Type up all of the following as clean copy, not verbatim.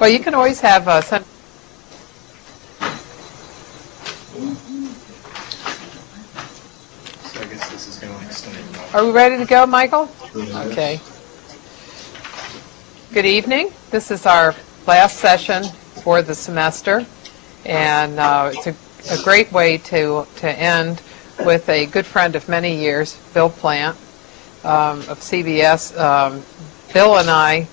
Well, you can always have some. So I guess this is going to extend. Are we ready to go, Michael? Okay. Good evening. This is our last session for the semester, and it's a great way to end with a good friend of many years, Bill Plante of CBS. Bill and I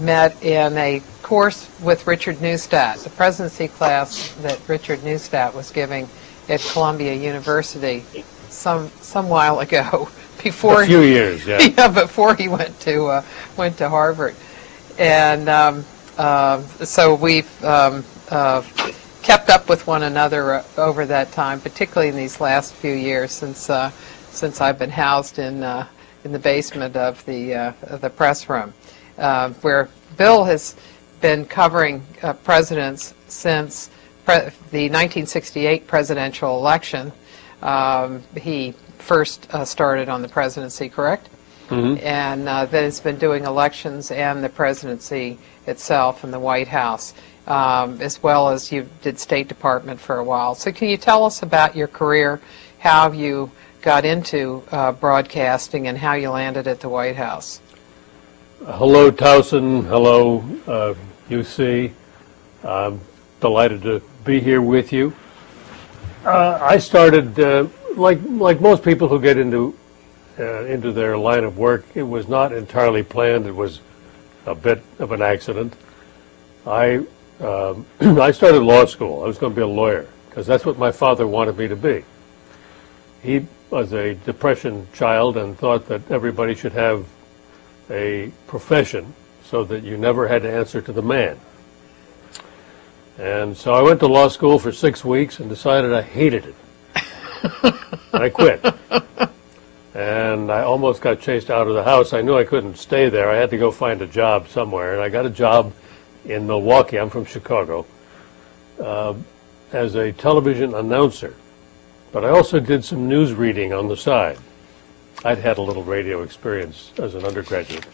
met in a course with Richard Neustadt, the presidency class that Richard Neustadt was giving at Columbia University some while ago. Before a few years, yeah. Yeah, before he went to Harvard, and so we've kept up with one another over that time, particularly in these last few years since I've been housed in the basement of the press room, where Bill has been covering presidents since the 1968 presidential election. He first started on the presidency, correct? Mm-hmm. And then has been doing elections and the presidency itself and the White House, as well as you did State Department for a while. So can you tell us about your career, how you got into broadcasting, and how you landed at the White House? Hello, Towson. Hello, UC. I'm delighted to be here with you. I started, like most people who get into their line of work, it was not entirely planned. It was a bit of an accident. I started law school. I was going to be a lawyer because that's what my father wanted me to be. He was a Depression child and thought that everybody should have a profession so that you never had to answer to the man. And so I went to law school for 6 weeks and decided I hated it. And I quit. And I almost got chased out of the house. I knew I couldn't stay there. I had to go find a job somewhere. And I got a job in Milwaukee. I'm from Chicago. As a television announcer. But I also did some news reading on the side. I'd had a little radio experience as an undergraduate.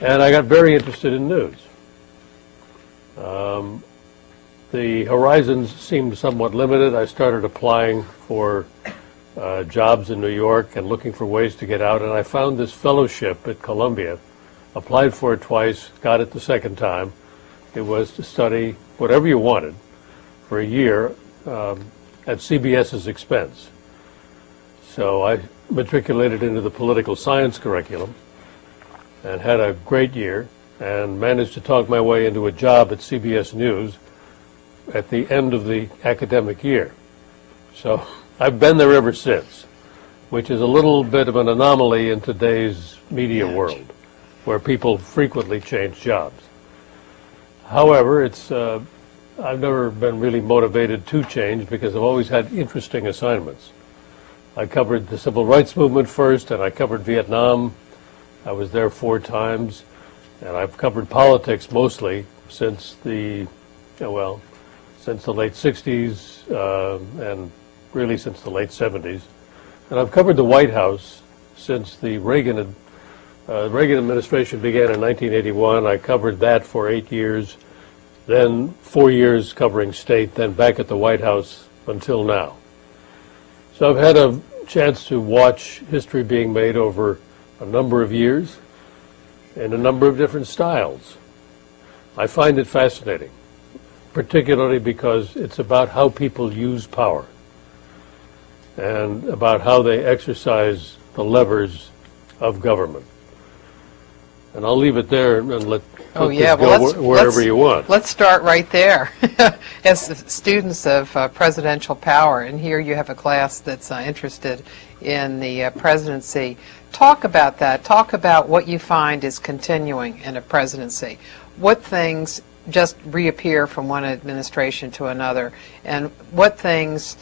And I got very interested in news. The horizons seemed somewhat limited. I started applying for jobs in New York and looking for ways to get out, and I found this fellowship at Columbia, applied for it twice, got it the second time. It was to study whatever you wanted for a year at CBS's expense. So I matriculated into the political science curriculum and had a great year and managed to talk my way into a job at CBS News at the end of the academic year. So I've been there ever since, which is a little bit of an anomaly in today's media world, where people frequently change jobs. However, I've never been really motivated to change because I've always had interesting assignments. I covered the civil rights movement first, and I covered Vietnam. I was there 4 times, and I've covered politics mostly since the late 60s and really since the late 70s. And I've covered the White House since the Reagan administration began in 1981. I covered that for 8 years, then 4 years covering state, then back at the White House until now. So I've had a chance to watch history being made over a number of years in a number of different styles. I find it fascinating, particularly because it's about how people use power and about how they exercise the levers of government. And I'll leave it there and let go wherever you want. Let's start right there. As students of presidential power, and here you have a class that's interested in the presidency. Talk about that. Talk about what you find is continuing in a presidency. What things just reappear from one administration to another, and what things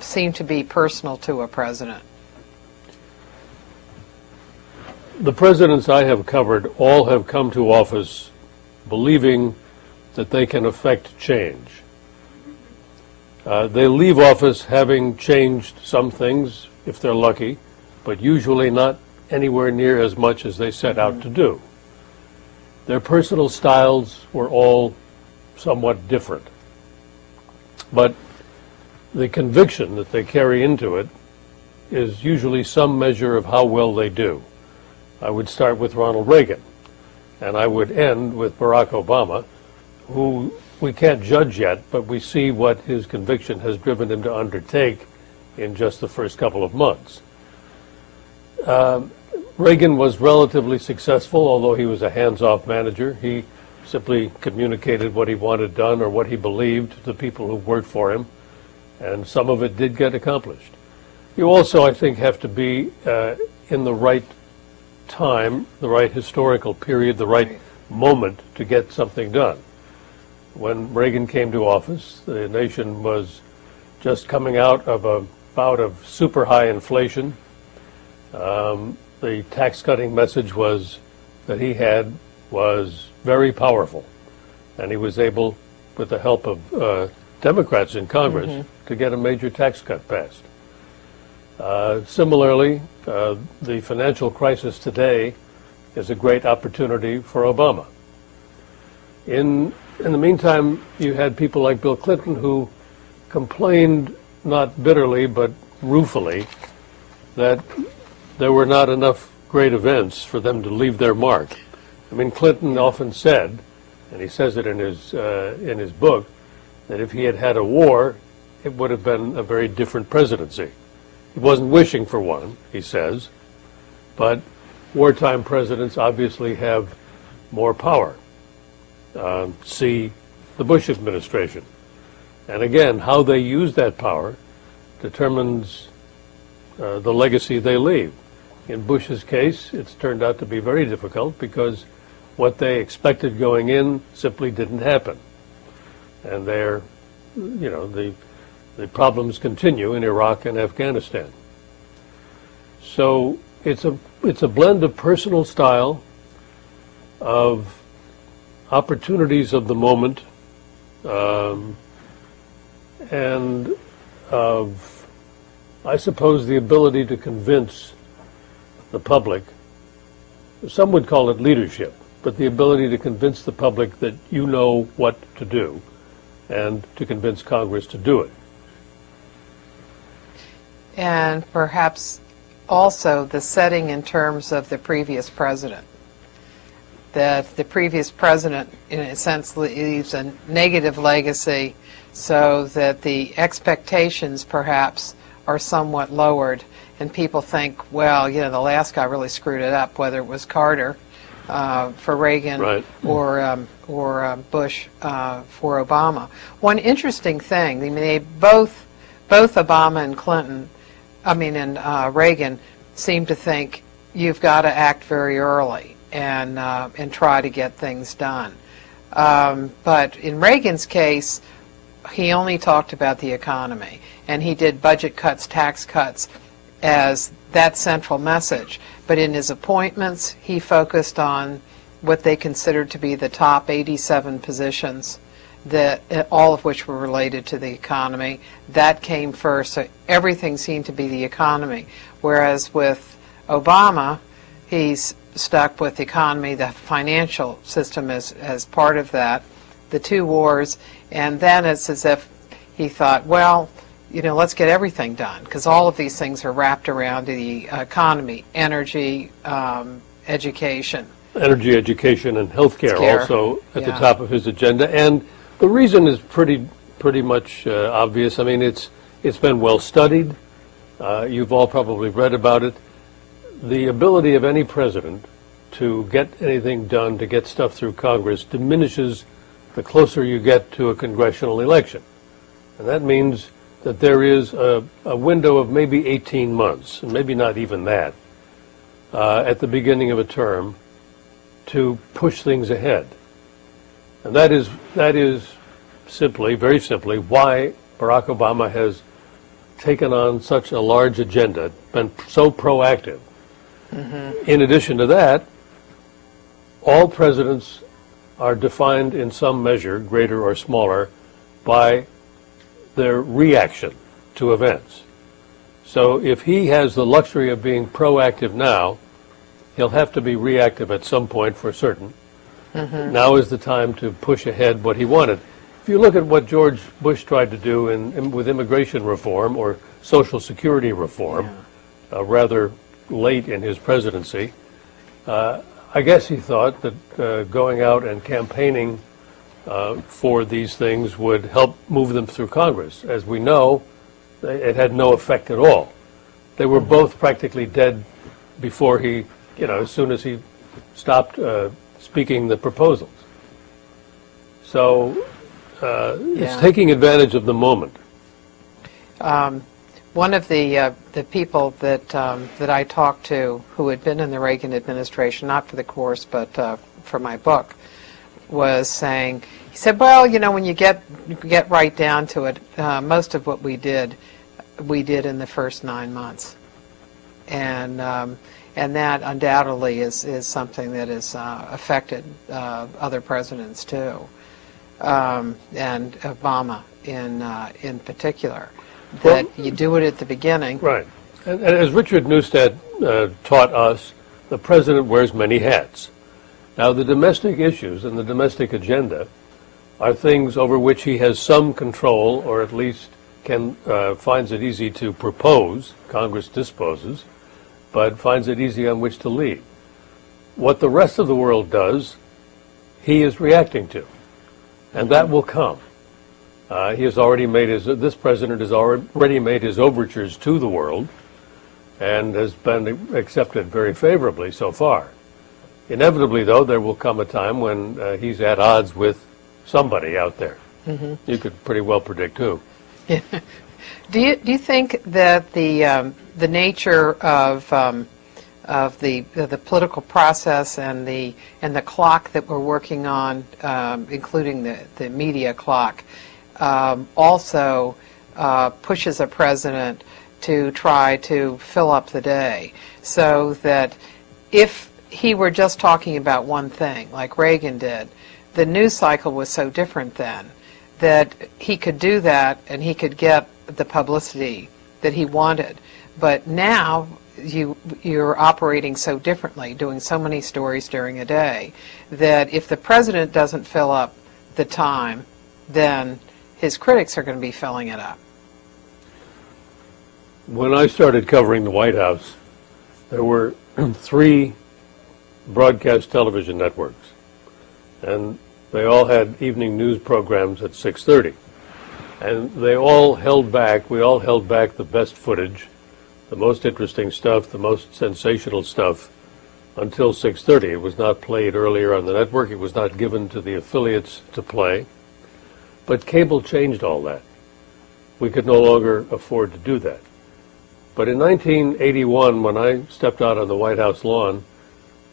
seem to be personal to a president? The presidents I have covered all have come to office believing that they can affect change. They leave office having changed some things, if they're lucky, but usually not anywhere near as much as they set out to do. Their personal styles were all somewhat different. But the conviction that they carry into it is usually some measure of how well they do. I would start with Ronald Reagan, and I would end with Barack Obama, who we can't judge yet, but we see what his conviction has driven him to undertake in just the first couple of months. Reagan was relatively successful, although he was a hands-off manager. He simply communicated what he wanted done or what he believed to the people who worked for him, and some of it did get accomplished. You also, I think, have to be in the right time, the right historical period, the right moment to get something done. When Reagan came to office, the nation was just coming out of a bout of super high inflation. The tax-cutting message that he had was very powerful, and he was able, with the help of Democrats in Congress, to get a major tax cut passed. Similarly, the financial crisis today is a great opportunity for Obama. In the meantime, you had people like Bill Clinton who complained, not bitterly but ruefully, that there were not enough great events for them to leave their mark. I mean, Clinton often said, and he says it in his book, that if he had had a war, it would have been a very different presidency. He wasn't wishing for one, he says, but wartime presidents obviously have more power. See the Bush administration. And again, how they use that power determines the legacy they leave. In Bush's case, it's turned out to be very difficult because what they expected going in simply didn't happen. And the problems continue in Iraq and Afghanistan. So it's a blend of personal style, of opportunities of the moment, and of, I suppose, the ability to convince the public. Some would call it leadership, but the ability to convince the public that you know what to do, and to convince Congress to do it. And perhaps also the setting in terms of the previous president. That the previous president, in a sense, leaves a negative legacy so that the expectations perhaps are somewhat lowered, and people think, well, the last guy really screwed it up, whether it was Carter for Reagan, right, or Bush for Obama. One interesting thing, I mean, they both Obama and Clinton, and Reagan, seem to think you've got to act very early and try to get things done. But in Reagan's case, he only talked about the economy, and he did budget cuts, tax cuts as that central message. But in his appointments, he focused on what they considered to be the top 87 positions, that all of which were related to the economy. That came first, so everything seemed to be the economy. Whereas with Obama, he's stuck with the economy, the financial system as part of that, the two wars, and then it's as if he thought, well, let's get everything done, because all of these things are wrapped around the economy, energy, education. Energy, education, and healthcare also at the top of his agenda. And the reason is pretty much obvious. I mean, it's been well studied. You've all probably read about it. The ability of any president to get anything done, to get stuff through Congress, diminishes the closer you get to a congressional election. And that means that there is a window of maybe 18 months, and maybe not even that, at the beginning of a term to push things ahead. And that is simply, very simply, why Barack Obama has taken on such a large agenda, been so proactive. Mm-hmm. In addition to that, all presidents are defined in some measure, greater or smaller, by their reaction to events. So if he has the luxury of being proactive now, he'll have to be reactive at some point for certain. Now is the time to push ahead what he wanted. If you look at what George Bush tried to do with immigration reform or Social Security reform, rather late in his presidency, I guess he thought that going out and campaigning for these things would help move them through Congress. As we know, it had no effect at all. They were both practically dead before he, as soon as he stopped speaking the proposals. So it's taking advantage of the moment. One of the people that I talked to who had been in the Reagan administration, not for the course but for my book, was saying, he said, well, when you get right down to it, most of what we did in the first 9 months, and that undoubtedly is something that has affected other presidents too, and Obama in particular. That you do it at the beginning. Right. And as Richard Neustadt taught us, the president wears many hats. Now, the domestic issues and the domestic agenda are things over which he has some control, or at least finds it easy to propose. Congress disposes, but finds it easy on which to lead. What the rest of the world does, he is reacting to, and that will come. He has already made this president has already made his overtures to the world and has been accepted very favorably so far. Inevitably, though, there will come a time when he's at odds with somebody out there. You could pretty well predict who. Do you think that the nature of the political process and the clock that we're working on, including the media clock, also pushes a president to try to fill up the day, so that if he were just talking about one thing, like Reagan did, the news cycle was so different then that he could do that and he could get the publicity that he wanted. But now you're operating so differently, doing so many stories during a day, that if the president doesn't fill up the time, then his critics are going to be filling it up. When I started covering the White House, there were 3 broadcast television networks, and they all had evening news programs at 6:30. And they all held back, we all held back the best footage, the most interesting stuff, the most sensational stuff, until 6:30. It was not played earlier on the network. It was not given to the affiliates to play. But cable changed all that. We could no longer afford to do that. But in 1981, when I stepped out on the White House lawn,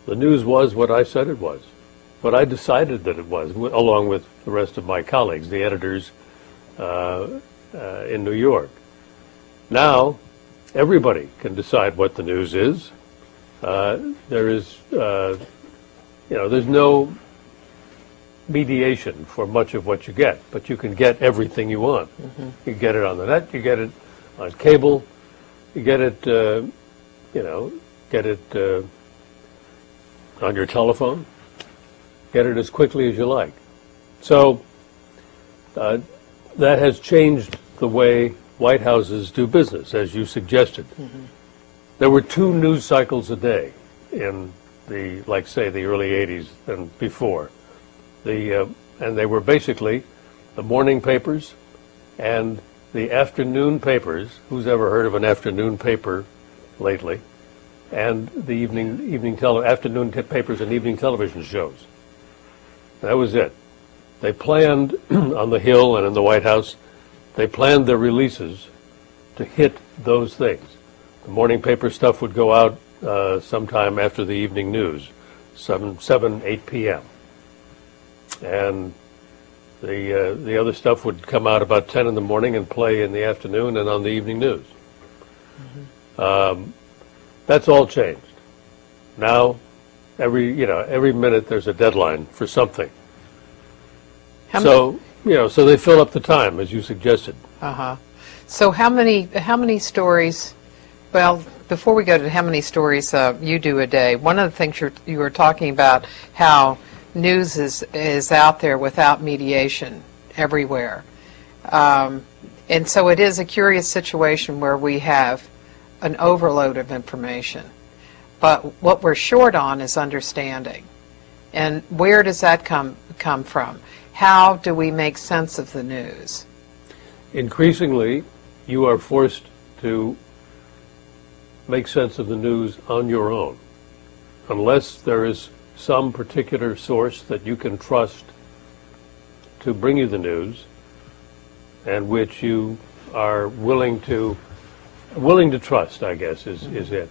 the news was what I said it was, what I decided that it was, along with the rest of my colleagues, the editors in New York. Now, everybody can decide what the news is. There is, there's no mediation for much of what you get, but you can get everything you want. You get it on the net, you get it on cable, you get it, on your telephone, get it as quickly as you like. So that has changed the way White Houses do business, as you suggested. There were 2 news cycles a day in the, like say, the early 80s and before. And they were basically the morning papers and the afternoon papers. Who's ever heard of an afternoon paper lately? And the afternoon papers and evening television shows. That was it. They planned on the Hill and in the White House, they planned their releases to hit those things. The morning paper stuff would go out sometime after the evening news, 8 p.m. And the other stuff would come out about 10 in the morning and play in the afternoon and on the evening news. That's all changed. Now, every minute there's a deadline for something. So they fill up the time, as you suggested. So how many stories? Well, before we go to how many stories you do a day, one of the things you were talking about how news is out there without mediation everywhere. And so it is a curious situation where we have an overload of information. But what we're short on is understanding. And where does that come from? How do we make sense of the news? Increasingly, you are forced to make sense of the news on your own, unless there is some particular source that you can trust to bring you the news, and which you are willing to trust, I guess, is it.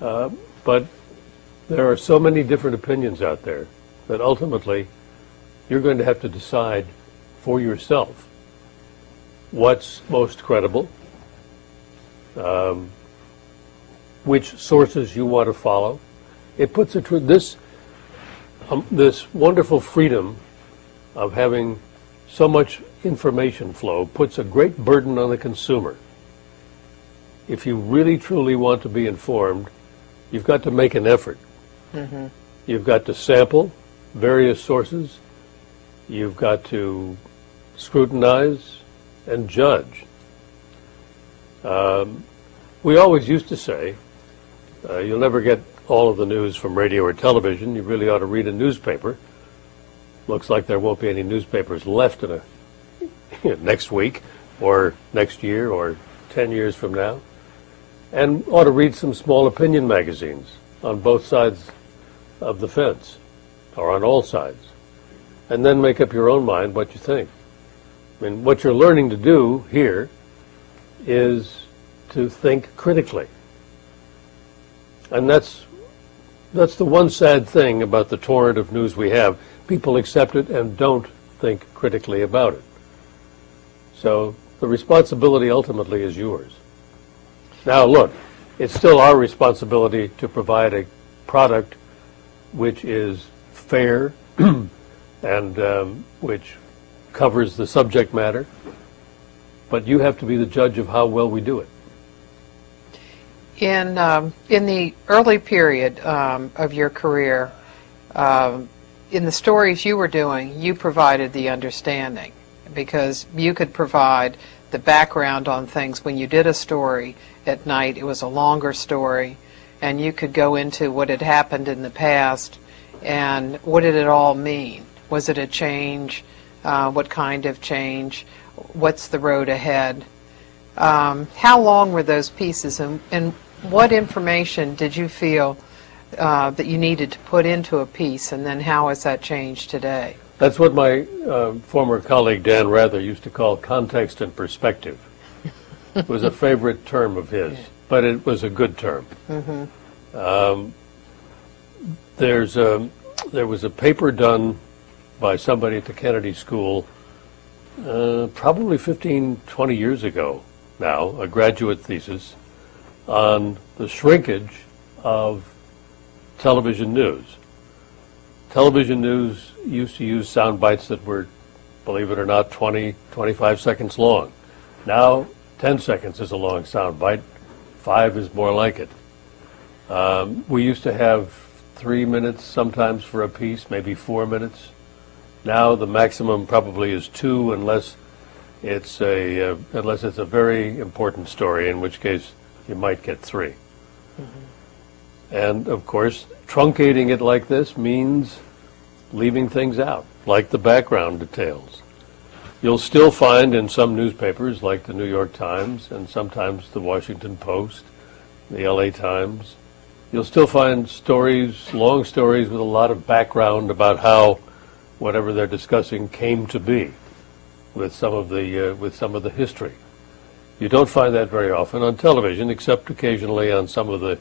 But there are so many different opinions out there that ultimately you're going to have to decide for yourself what's most credible, which sources you want to follow. It puts this wonderful freedom of having so much information flow puts a great burden on the consumer. If you really truly want to be informed, you've got to make an effort. Mm-hmm. You've got to sample various sources. You've got to scrutinize and judge. We always used to say, you'll never get all of the news from radio or television. You really ought to read a newspaper. Looks like there won't be any newspapers left in next week or next year or 10 years from now. And ought to read some small opinion magazines on both sides of the fence, or on all sides, and then make up your own mind what you think. I mean, what you're learning to do here is to think critically. And that's the one sad thing about the torrent of news we have. People accept it and don't think critically about it. So the responsibility ultimately is yours. Now look, it's still our responsibility to provide a product which is fair and which covers the subject matter, but you have to be the judge of how well we do it. In the early period of your career, in the stories you were doing, you provided the understanding, because you could provide the background on things. When you did a story at night, it was a longer story, and you could go into what had happened in the past and what did it all mean. Was it a change? What kind of change? What's the road ahead? How long were those pieces, and what information did you feel that you needed to put into a piece, and then how has that changed today? That's what my former colleague Dan Rather used to call context and perspective. It was a favorite term of his, but it was a good term. Mm-hmm. There was a paper done by somebody at the Kennedy School probably 15, 20 years ago now, a graduate thesis, on the shrinkage of television news. Television news used to use sound bites that were, believe it or not, 20, 25 seconds long. Now, 10 seconds is a long sound bite. 5 is more like it. We used to have 3 minutes sometimes for a piece, maybe 4 minutes. Now the maximum probably is 2, unless it's a very important story, in which case you might get 3. Mm-hmm. And of course, truncating it like this means leaving things out, like the background details. You'll still find in some newspapers, like the New York Times and sometimes the Washington Post, the LA Times, you'll still find stories, long stories with a lot of background about how whatever they're discussing came to be, with some of the history. You don't find that very often on television, except occasionally on some of the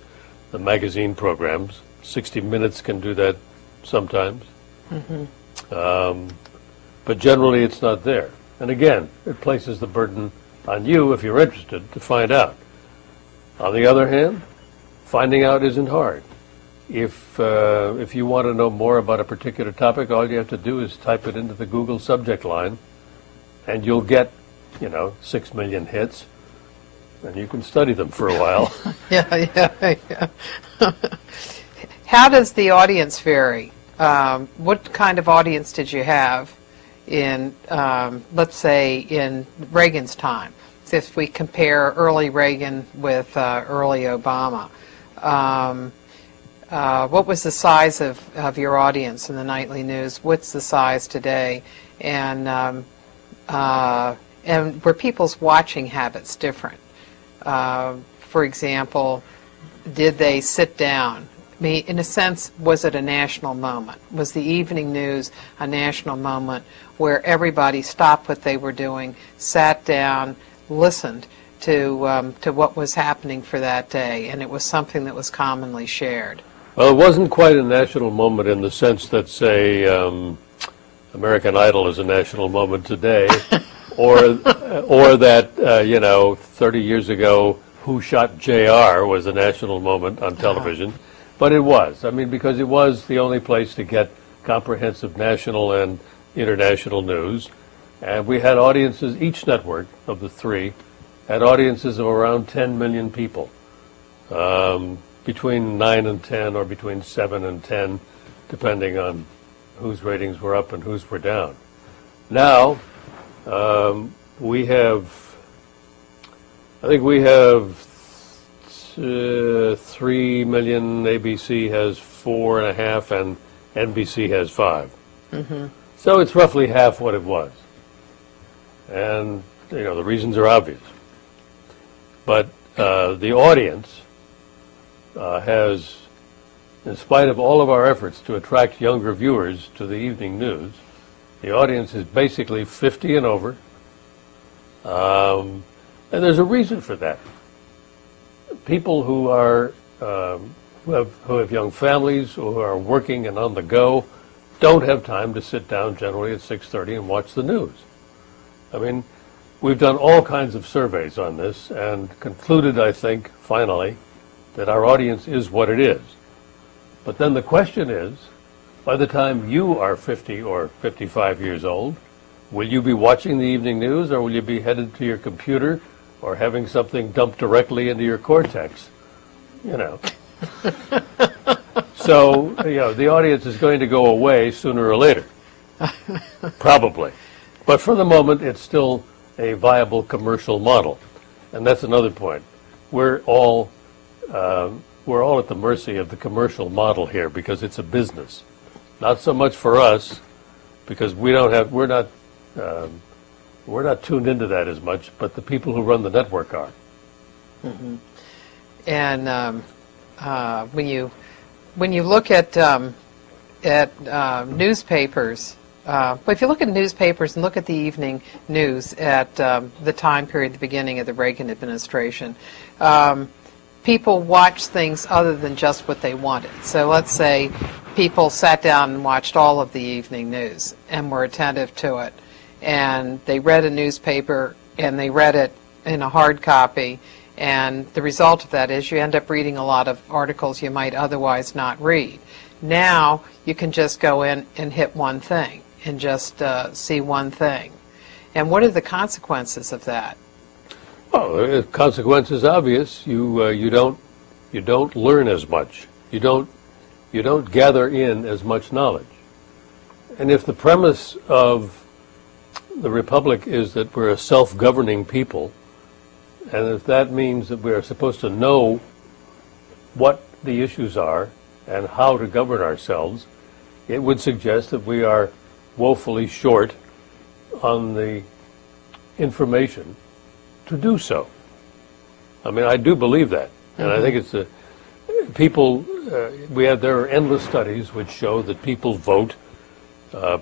magazine programs. 60 Minutes can do that sometimes. Mm-hmm. But generally it's not there. And again, it places the burden on you, if you're interested, to find out. On the other hand, finding out isn't hard. If you want to know more about a particular topic, all you have to do is type it into the Google subject line, and you'll get, 6 million hits, and you can study them for a while. Yeah. How does the audience vary what kind of audience did you have in, let's say, in Reagan's time? If we compare early Reagan with early Obama, what was the size of your audience in the nightly news? What's the size today? And were people's watching habits different? For example, did they sit down? I mean, in a sense, was it a national moment? Was the evening news a national moment where everybody stopped what they were doing, sat down, listened to what was happening for that day, and it was something that was commonly shared? Well, it wasn't quite a national moment in the sense that, say, American Idol is a national moment today, or that, 30 years ago, Who Shot J.R. was a national moment on television. But it was. I mean, because it was the only place to get comprehensive national and international news. And we had audiences, each network of the three had audiences of around 10 million people, between 9 and 10 or between 7 and 10, depending on whose ratings were up and whose were down. Now, we have 3 million, ABC has 4.5, and NBC has 5. Mm-hmm. So it's roughly half what it was. And, the reasons are obvious. But the audience has, in spite of all of our efforts to attract younger viewers to the evening news, the audience is basically 50 and over. And there's a reason for that. People who are who have young families, who are working and on the go, don't have time to sit down generally at 6:30 and watch the news. I mean, we've done all kinds of surveys on this and concluded, I think, finally, that our audience is what it is. But then the question is, by the time you are 50 or 55 years old, will you be watching the evening news, or will you be headed to your computer or having something dumped directly into your cortex? So, the audience is going to go away sooner or later, probably. But for the moment, it's still a viable commercial model. And that's another point. We're all at the mercy of the commercial model here because it's a business. Not so much for us, because we're not tuned into that as much, but the people who run the network are. Mm-hmm. And when you look at newspapers, but if you look at newspapers and look at the evening news at the time period, the beginning of the Reagan administration, people watched things other than just what they wanted. So let's say people sat down and watched all of the evening news and were attentive to it. And they read a newspaper and they read it in a hard copy. And the result of that is you end up reading a lot of articles you might otherwise not read. Now you can just go in and hit one thing and just see one thing. And what are the consequences of that? Well, the consequence is obvious. You don't learn as much. You don't gather in as much knowledge. And if the premise of the Republic is that we're a self-governing people, and if that means that we are supposed to know what the issues are and how to govern ourselves, it would suggest that we are woefully short on the information to do so. I mean, I do believe that, and I think it's people. There are endless studies which show that people vote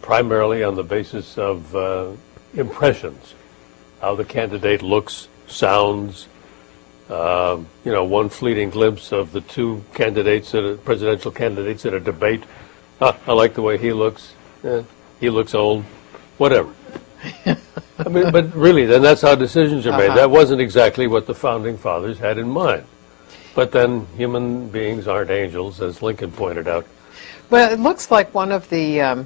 primarily on the basis of impressions, how the candidate looks, sounds. One fleeting glimpse of the two presidential candidates at a debate. I like the way he looks. He looks old. Whatever. I mean, but really, then that's how decisions are made. That wasn't exactly what the founding fathers had in mind. But then human beings aren't angels, as Lincoln pointed out. Well, it looks like one of the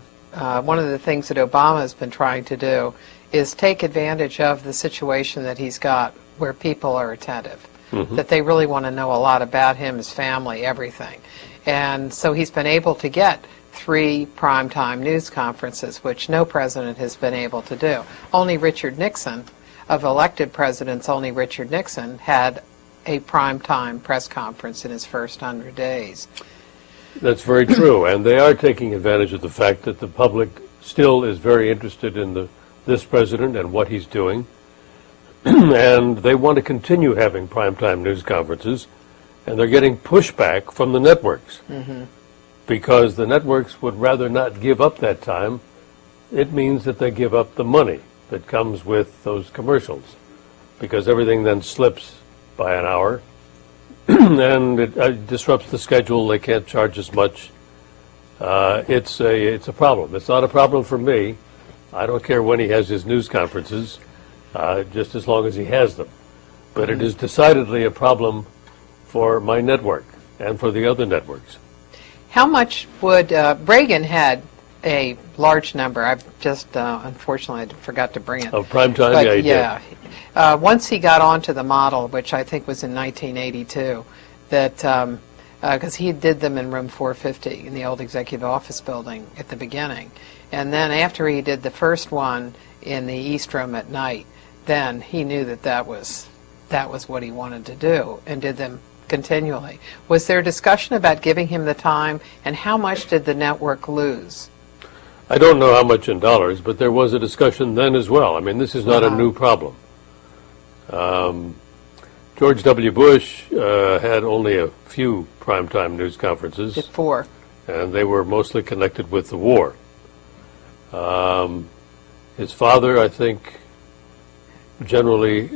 things that Obama has been trying to do is take advantage of the situation that he's got where people are attentive, that they really want to know a lot about him, his family, everything. And so he's been able to get 3 primetime news conferences, which no president has been able to do. Only Richard Nixon, of elected presidents, only Richard Nixon had a primetime press conference in his first 100 days. That's very true, and they are taking advantage of the fact that the public still is very interested in this president and what he's doing, and they want to continue having primetime news conferences, and they're getting pushback from the networks because the networks would rather not give up that time. It means that they give up the money that comes with those commercials, because everything then slips by an hour, and it disrupts the schedule. They can't charge as much. It's a problem. It's not a problem for me. I don't care when he has his news conferences, just as long as he has them. But it is decidedly a problem for my network and for the other networks. How much would Reagan had a large number? I've just unfortunately I forgot to bring it. Of prime time, but, yeah, he did. Once he got onto the model, which I think was in 1982, that because he did them in room 450 in the old executive office building at the beginning, and then after he did the first one in the East Room at night, then he knew that was what he wanted to do, and did them continually. Was there discussion about giving him the time, and how much did the network lose? I don't know how much in dollars, but there was a discussion then as well. I mean, this is not a new problem. George W. Bush had only a few primetime news conferences. At 4. And they were mostly connected with the war. His father, I think, generally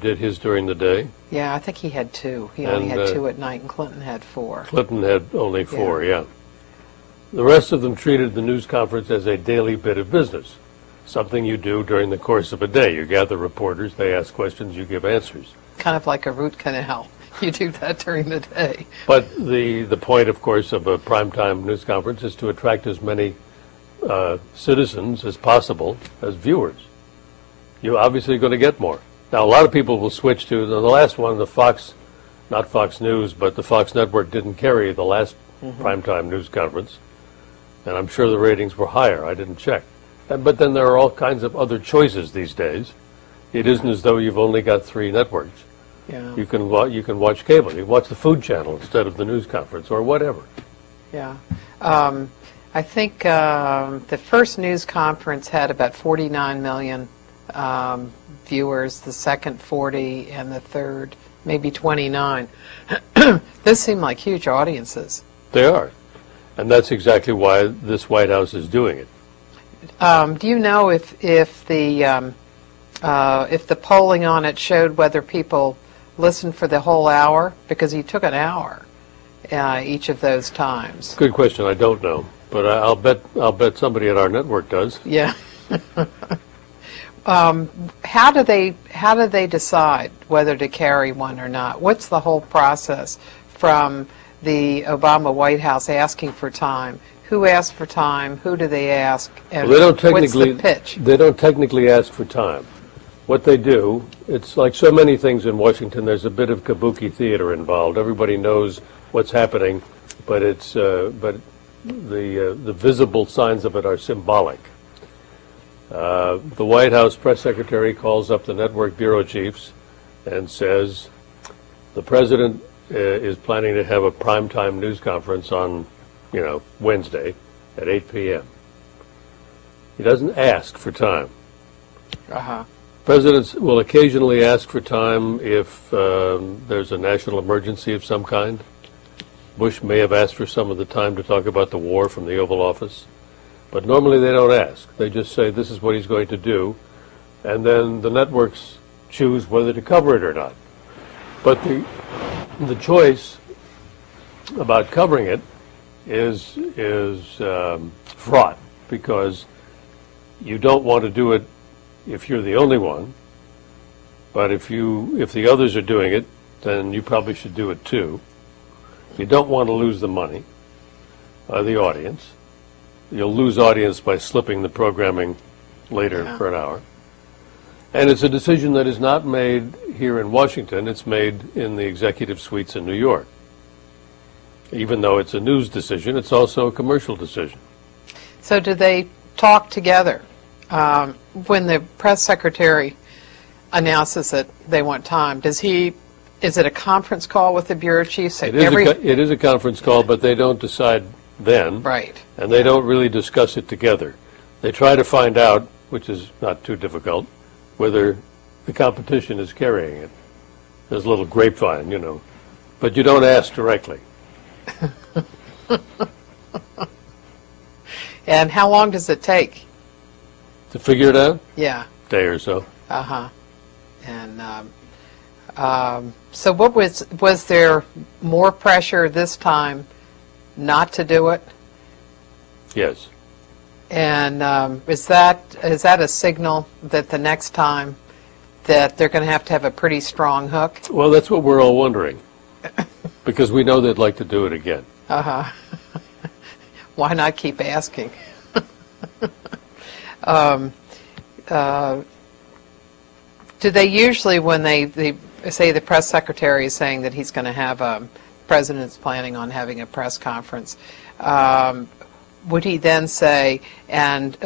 did his during the day. Yeah, I think he had 2. He only had 2 at night, and Clinton had 4. Clinton had only 4, yeah. The rest of them treated the news conference as a daily bit of business, something you do during the course of a day. You gather reporters, they ask questions, you give answers. Kind of like a root canal. You do that during the day. But the point, of course, of a primetime news conference is to attract as many citizens as possible as viewers. You're obviously going to get more. Now, a lot of people will switch to the last one, the Fox, not Fox News, but the Fox network didn't carry the last primetime news conference, and I'm sure the ratings were higher. I didn't check. But then there are all kinds of other choices these days. It isn't as though you've only got 3 networks. Yeah. You can watch cable. You can watch the Food Channel instead of the news conference or whatever. Yeah. I think the first news conference had about 49 million viewers, the second 40, and the third maybe 29. Those seem like huge audiences. They are. And that's exactly why this White House is doing it. Do you know if the polling on it showed whether people listened for the whole hour? Because he took an hour each of those times. Good question. I don't know, but I'll bet somebody at our network does. Yeah. How do they decide whether to carry one or not? What's the whole process from the Obama White House asking for time? Who asked for time? Who do they ask? And well, they don't technically, what's the pitch? They don't technically ask for time. What they do, it's like so many things in Washington, there's a bit of kabuki theater involved. Everybody knows what's happening, but the visible signs of it are symbolic. The White House press secretary calls up the network bureau chiefs and says, the president is planning to have a primetime news conference on, Wednesday at 8 p.m. He doesn't ask for time. Presidents will occasionally ask for time if there's a national emergency of some kind. Bush may have asked for some of the time to talk about the war from the Oval Office. But normally they don't ask. They just say this is what he's going to do, and then the networks choose whether to cover it or not. But the choice about covering it is fraught, because you don't want to do it if you're the only one, but if the others are doing it, then you probably should do it too. You don't want to lose the money, the audience. You'll lose audience by slipping the programming later for an hour. And it's a decision that is not made here in Washington. It's made in the executive suites in New York. Even though it's a news decision, it's also a commercial decision. So do they talk together? When the press secretary announces that they want time, is it a conference call with the bureau chief? So it is a conference call, but they don't decide then. Right. And they don't really discuss it together. They try to find out, which is not too difficult, whether the competition is carrying it. There's a little grapevine, you know. But you don't ask directly. And how long does it take? To figure it out? Yeah. Day or so. Uh-huh. And so what was there more pressure this time not to do it? Yes. And is that a signal that the next time that they're going to have a pretty strong hook? Well, that's what we're all wondering. Because we know they'd like to do it again. Uh-huh. Why not keep asking? Do they usually, when they say the press secretary is saying that he's going to have president's planning on having a press conference, would he then say, and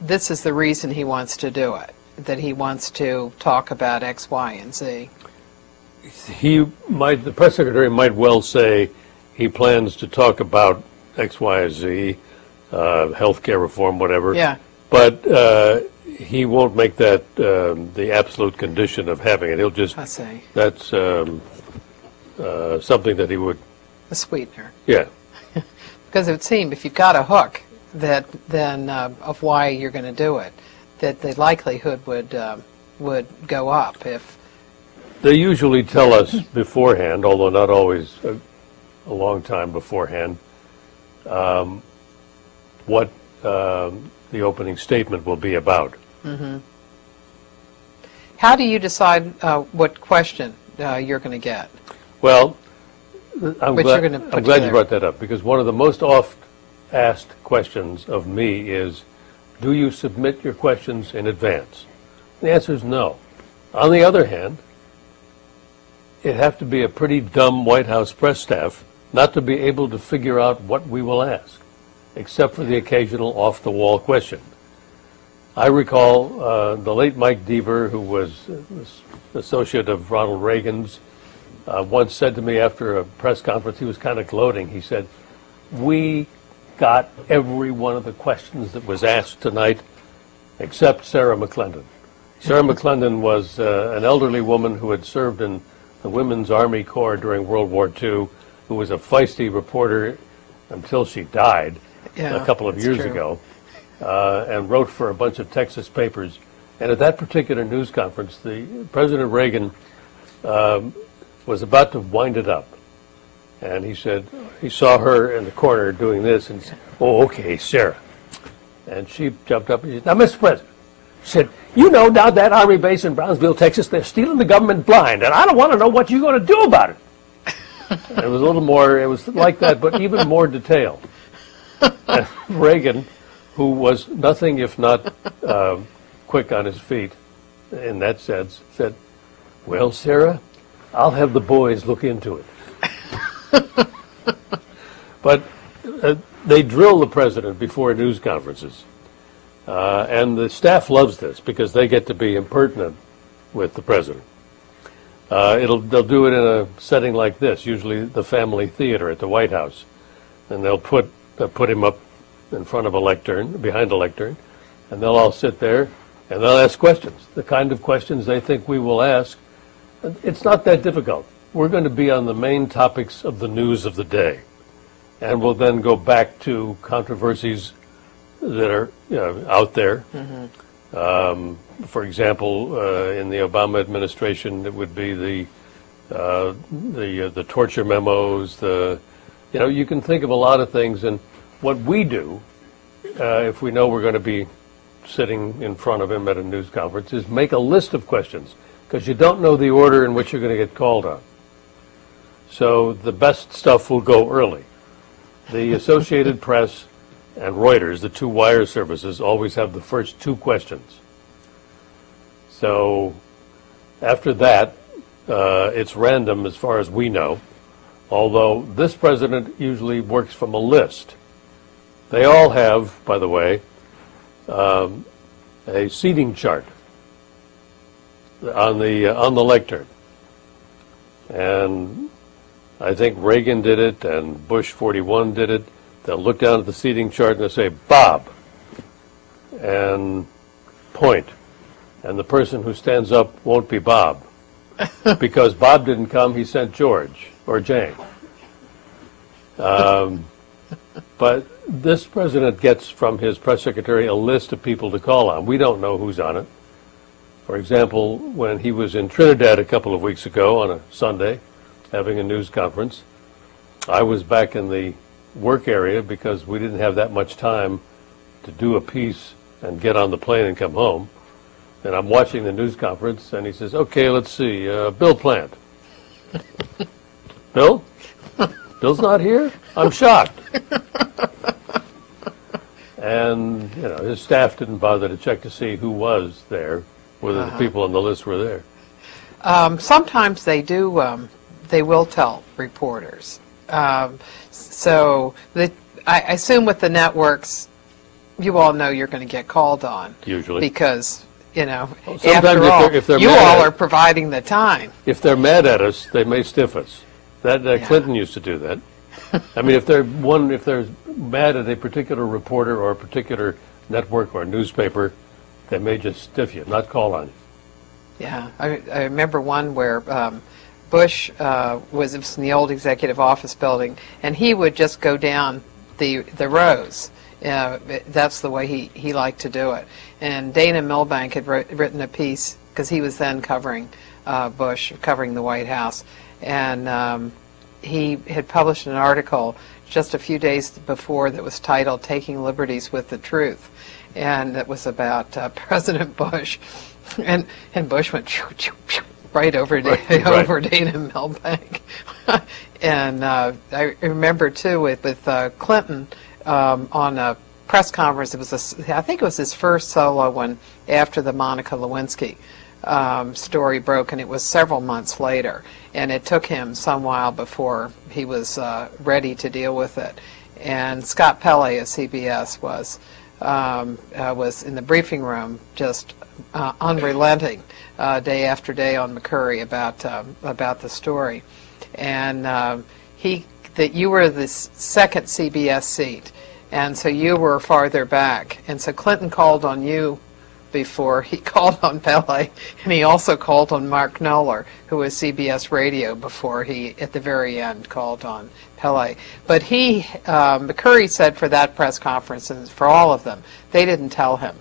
this is the reason he wants to do it, that he wants to talk about X, Y, and Z? The press secretary might well say he plans to talk about X, Y, and Z, healthcare reform, whatever. Yeah. But he won't make that the absolute condition of having it. He'll just. I see. That's something that he would. A sweetener. Yeah. Because it would seem if you've got a hook then of why you're going to do it, that the likelihood would go up if. They usually tell us beforehand, although not always a long time beforehand, what the opening statement will be about. Mm-hmm. How do you decide what question you're going to get? Well, I'm glad you brought that up, because one of the most oft asked questions of me is, do you submit your questions in advance? The answer is no. On the other hand, it'd have to be a pretty dumb White House press staff not to be able to figure out what we will ask, except for the occasional off-the-wall question. I recall the late Mike Deaver, who was associate of Ronald Reagan's, once said to me after a press conference, he was kind of gloating, he said, "We got every one of the questions that was asked tonight except Sarah McClendon." Sarah McClendon was an elderly woman who had served in the Women's Army Corps during World War II, who was a feisty reporter until she died a couple of years ago, and wrote for a bunch of Texas papers. And at that particular news conference, President Reagan was about to wind it up. And he said, he saw her in the corner doing this, and said, "Oh, okay, Sarah." And she jumped up and said, "Now, Mr. President," she said, "you know down that Army base in Brownsville, Texas, they're stealing the government blind, and I don't want to know what you're going to do about it." And it was a little more, it was like that, but even more detailed. And Reagan, who was nothing if not quick on his feet in that sense, said, "Well, Sarah, I'll have the boys look into it." But they drill the president before news conferences. And the staff loves this because they get to be impertinent with the president. They'll do it in a setting like this, usually the family theater at the White House. And they'll put him up in front of a lectern, behind a lectern, and they'll all sit there and they'll ask questions, the kind of questions they think we will ask. It's not that difficult. We're going to be on the main topics of the news of the day. And we'll then go back to controversies that are out there. Mm-hmm. For example, in the Obama administration, it would be the torture memos. You can think of a lot of things. And what we do, if we know we're going to be sitting in front of him at a news conference, is make a list of questions, because you don't know the order in which you're going to get called on. So the best stuff will go early. The Associated Press and Reuters, the two wire services, always have the first two questions. So after that, it's random as far as we know. although this president usually works from a list. They all have, by the way, a seating chart on the lectern. And I think Reagan did it, and Bush 41 did it. They'll look down at the seating chart and they'll say, Bob, and point. And the person who stands up won't be Bob. Because Bob didn't come, he sent George or Jane. But this president gets from his press secretary a list of people to call on. We don't know who's on it. For example, when he was in Trinidad a couple of weeks ago on a Sunday, having a news conference, I was back in the work area because we didn't have that much time to do a piece and get on the plane and come home. And I'm watching the news conference, and he says, okay, let's see, Bill Plant. Bill? Bill's not here? I'm shocked. And, you know, his staff didn't bother to check to see who was there, whether the people on the list were there. Sometimes they do, they will tell reporters. So I assume with the networks, you all know you're going to get called on. Usually. Because, you know, sometimes after all, if they're you mad all at, are providing the time. If they're mad at us, they may stiff us. Clinton used to do that. I mean, if they're mad at a particular reporter or a particular network or newspaper, they may just stiff you, not call on you. Yeah, I remember one where Bush was in the old executive office building, and he would just go down the rows. That's the way he liked to do it. And Dana Milbank had written a piece, because he was then covering Bush, covering the White House, and he had published an article just a few days before that was titled "Taking Liberties with the Truth," and it was about President Bush, and Bush went choo, choo, choo, right over over Dana Milbank. And I remember too with Clinton on a press conference. It was I think it was his first solo one after the Monica Lewinsky story broke, and it was several months later, and it took him some while before he was ready to deal with it. And Scott Pelley of CBS was in the briefing room, just unrelenting day after day on McCurry about the story, and that you were the second CBS seat, and so you were farther back, and so Clinton called on you before he called on Pele, and he also called on Mark Knoller, who was CBS Radio, before he, at the very end, called on Pele. But McCurry said for that press conference, and for all of them, they didn't tell him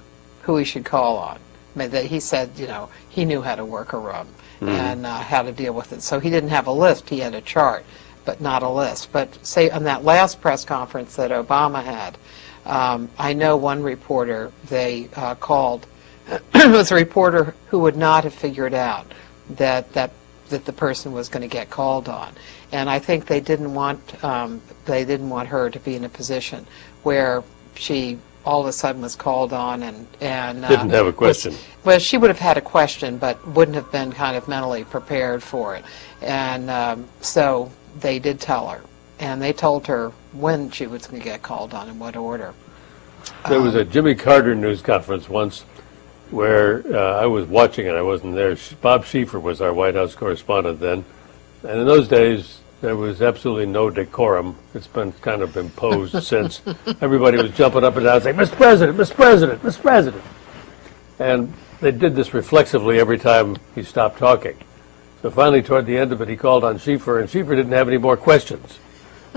who he should call on. I mean, he said, you know, he knew how to work a room and how to deal with it. So he didn't have a list, he had a chart, but not a list. But say on that last press conference that Obama had, I know one reporter they called. It was a reporter who would not have figured out that the person was going to get called on, and I think they didn't want her to be in a position where she all of a sudden was called on and didn't have a question. Well, she would have had a question, but wouldn't have been kind of mentally prepared for it, and so they did tell her, and they told her when she was going to get called on in what order. There was a Jimmy Carter news conference once where I was watching it. I wasn't there. Bob Schieffer was our White House correspondent then. And in those days, there was absolutely no decorum. It's been kind of imposed since. Everybody was jumping up and down saying, Mr. President, Mr. President, Mr. President. And they did this reflexively every time he stopped talking. So finally, toward the end of it, he called on Schieffer, and Schieffer didn't have any more questions.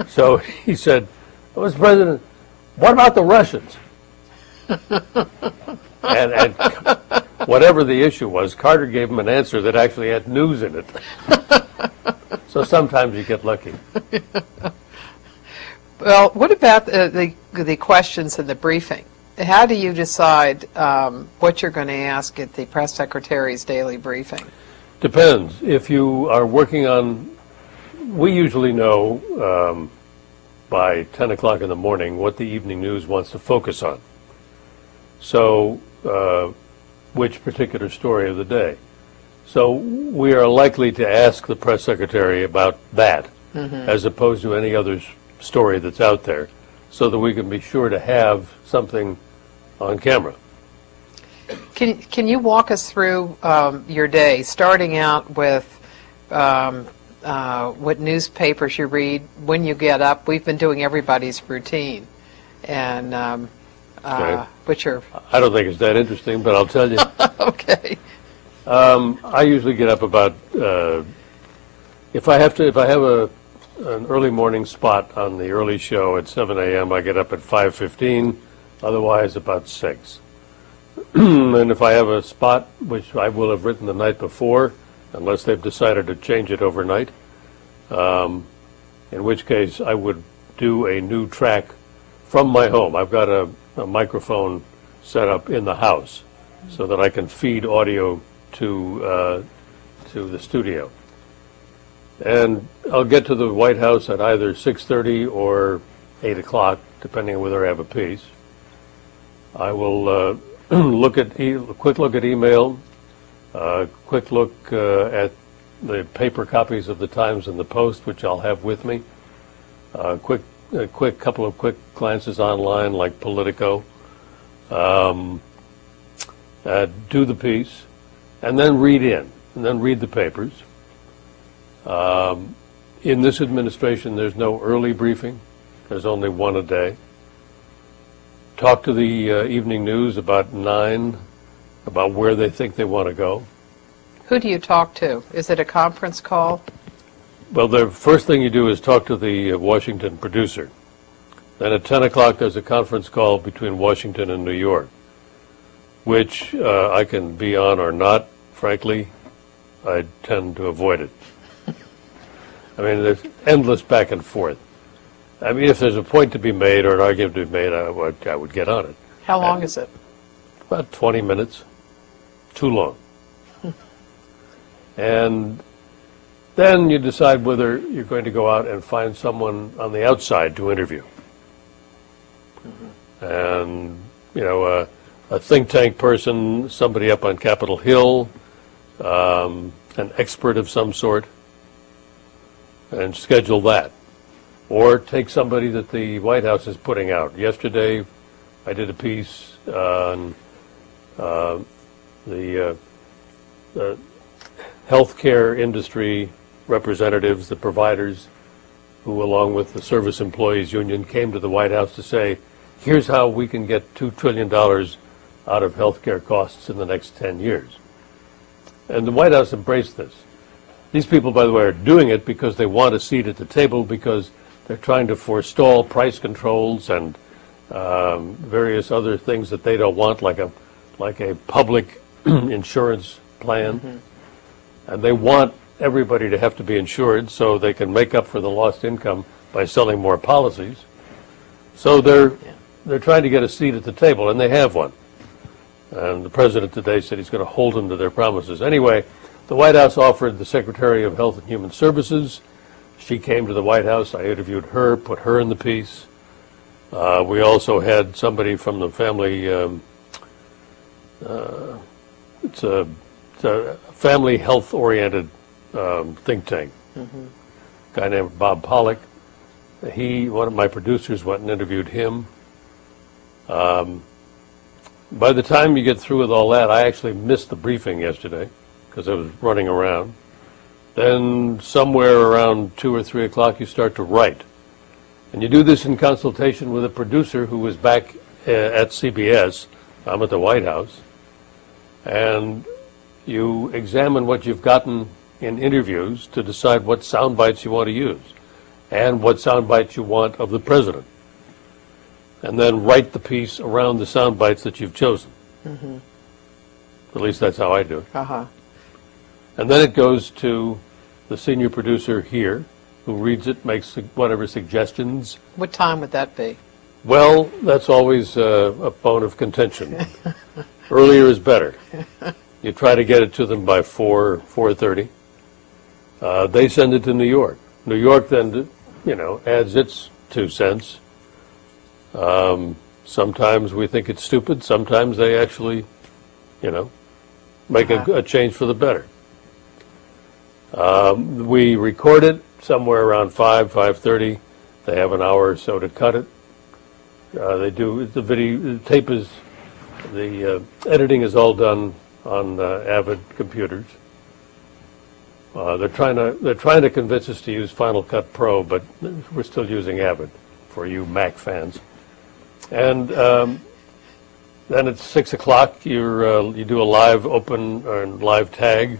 So he said, Mr. President, what about the Russians? And whatever the issue was, Carter gave him an answer that actually had news in it. So sometimes you get lucky. Well, what about the questions in the briefing? How do you decide what you're going to ask at the press secretary's daily briefing? Depends. If you are working on, we usually know by 10 o'clock in the morning what the evening news wants to focus on. So, which particular story of the day. So we are likely to ask the press secretary about that. as opposed to any other story that's out there, so that we can be sure to have something on camera. Can you walk us through your day, starting out with what newspapers you read, when you get up? We've been doing everybody's routine, and Okay. which are I don't think it's that interesting, but I'll tell you. okay. I usually get up about if I have an early morning spot on the early show at 7 a.m. I get up at 5:15, otherwise about 6. And if I have a spot which I will have written the night before, unless they've decided to change it overnight, in which case I would do a new track from my home. I've got a microphone set up in the house so that I can feed audio to the studio. And I'll get to the White House at either 6:30 or 8 o'clock, depending on whether I have a piece. I will quick look at email, quick look at the paper copies of the Times and the Post, which I'll have with me. Couple of quick glances online, like Politico. Do the piece, and then read the papers. In this administration, there's no early briefing. There's only one a day. Talk to the evening news about 9, about where they think they want to go. Who do you talk to? Is it a conference call? Well, the first thing you do is talk to the Washington producer. Then at 10 o'clock, there's a conference call between Washington and New York, which I can be on or not. Frankly, I tend to avoid it. I mean, there's endless back and forth. I mean, if there's a point to be made or an argument to be made, I would get on it. How long is it? About 20 minutes. Too long. And then you decide whether you're going to go out and find someone on the outside to interview. And, you know, a think tank person, somebody up on Capitol Hill, an expert of some sort, and schedule that. Or take somebody that the White House is putting out. Yesterday, I did a piece on the healthcare industry representatives, the providers, who, along with the Service Employees Union, came to the White House to say, here's how we can get $2 trillion out of healthcare costs in the next 10 years. And the White House embraced this. These people, by the way, are doing it because they want a seat at the table, because they're trying to forestall price controls and various other things that they don't want, like a public insurance plan. And they want everybody to have to be insured so they can make up for the lost income by selling more policies. So they're trying to get a seat at the table, and they have one. And the president today said he's going to hold them to their promises. Anyway, the White House offered the Secretary of Health and Human Services. She came to the White House. I interviewed her, put her in the piece. We also had somebody from the family, it's a family health-oriented think tank, a guy named Bob Pollack. One of my producers, went and interviewed him. By the time you get through with all that, I actually missed the briefing yesterday because I was running around. Then somewhere around 2 or 3 o'clock, you start to write. And you do this in consultation with a producer who was back at CBS. I'm at the White House. And you examine what you've gotten in interviews to decide what sound bites you want to use and what sound bites you want of the president. And then write the piece around the sound bites that you've chosen. At least that's how I do it. And then it goes to the senior producer here, who reads it, makes whatever suggestions. What time would that be? Well, that's always a bone of contention. Earlier is better. You try to get it to them by 4:30. They send it to New York. New York then, adds its 2 cents. Sometimes we think it's stupid. Sometimes they actually, make a change for the better. We record it, somewhere around 5:30. They have an hour or so to cut it. They do the video. The tape is the editing is all done on Avid computers. They're trying to convince us to use Final Cut Pro, but we're still using Avid for you Mac fans. And then at 6 o'clock, you do a live open or live tag,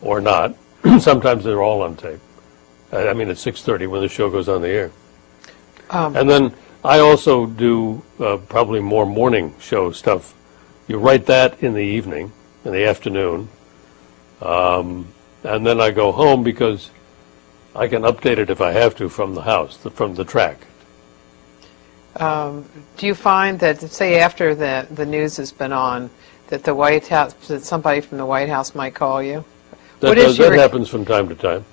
or not. Sometimes they're all on tape. I mean, at 6:30 when the show goes on the air. And then I also do probably more morning show stuff. You write that in the evening, in the afternoon, and then I go home because I can update it if I have to from the house, from the track. Do you find that, say, after the news has been on, that the White House, that somebody from the White House might call you? That happens from time to time.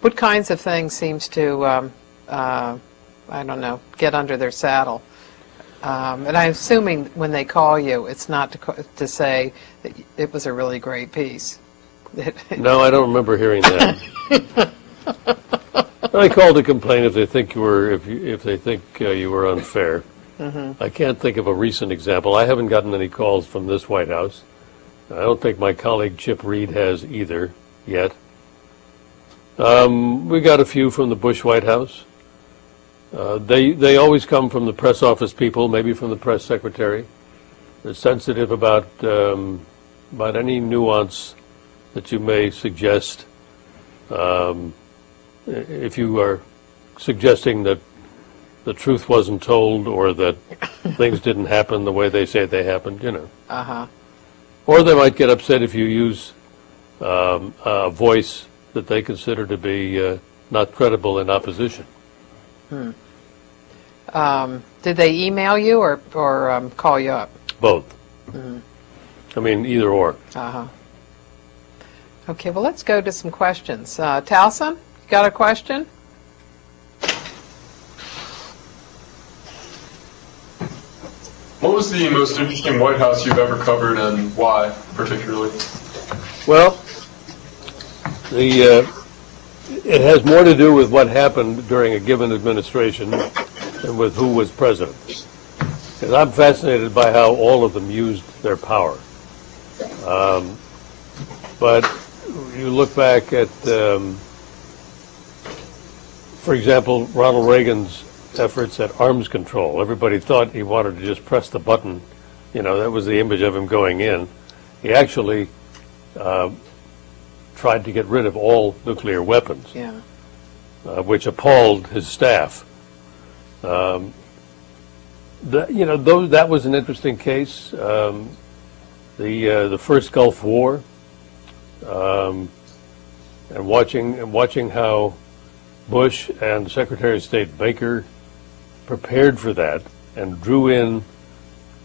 What kinds of things seems to, I don't know, get under their saddle? And I'm assuming when they call you, it's not to say that it was a really great piece. No, I don't remember hearing that. I call to complain if they think you were if they think you were unfair. I can't think of a recent example. I haven't gotten any calls from this White House. I don't think my colleague Chip Reed has either yet. We got a few from the Bush White House. They always come from the press office people, maybe from the press secretary. They're sensitive about any nuance that you may suggest. If you are suggesting that the truth wasn't told or that things didn't happen the way they say they happened, you know. Or they might get upset if you use a voice that they consider to be not credible in opposition. Did they email you or call you up? Both. I mean, either or. Okay, well, let's go to some questions. Towson, you got a question? What was the most interesting White House you've ever covered, and why, particularly? Well, it has more to do with what happened during a given administration than with who was president. Because I'm fascinated by how all of them used their power. But you look back at, for example, Ronald Reagan's efforts at arms control. Everybody thought he wanted to just press the button. You know, that was the image of him going in. He actually tried to get rid of all nuclear weapons, which appalled his staff. That was an interesting case. The first Gulf War, and watching how Bush and Secretary of State Baker prepared for that and drew in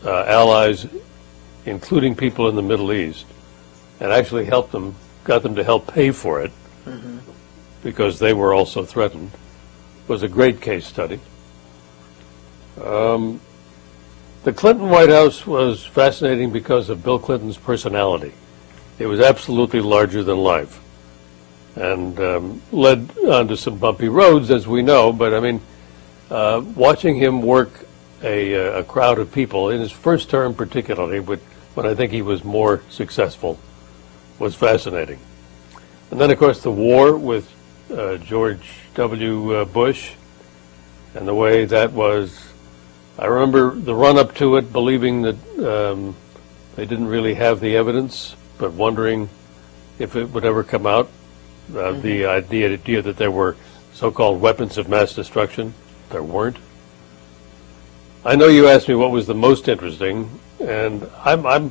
allies, including people in the Middle East, and actually got them to help pay for it because they were also threatened, was a great case study. The Clinton White House was fascinating because of Bill Clinton's personality. It was absolutely larger than life and led onto some bumpy roads, as we know, but I mean, watching him work a crowd of people in his first term particularly, when I think he was more successful, was fascinating. And then, of course, the war with George W. Bush and the way that was. I remember the run-up to it, believing that they didn't really have the evidence, but wondering if it would ever come out. The idea that there were so-called weapons of mass destruction. There weren't. I know you asked me what was the most interesting, and I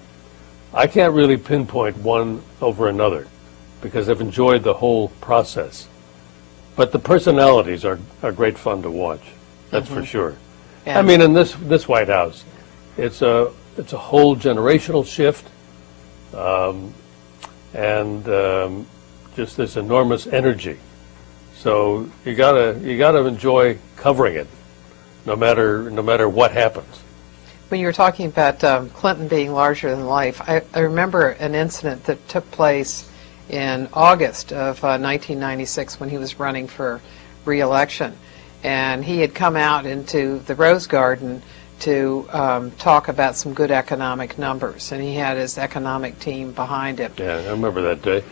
can't really pinpoint one over another because I've enjoyed the whole process. But the personalities are great fun to watch. That's for sure. Yeah. I mean, in this White House, it's a whole generational shift, and just this enormous energy. So you gotta enjoy covering it, no matter what happens. When you were talking about Clinton being larger than life, I remember an incident that took place in August of 1996 when he was running for re-election. And he had come out into the Rose Garden to talk about some good economic numbers, and he had his economic team behind him. Yeah, I remember that day.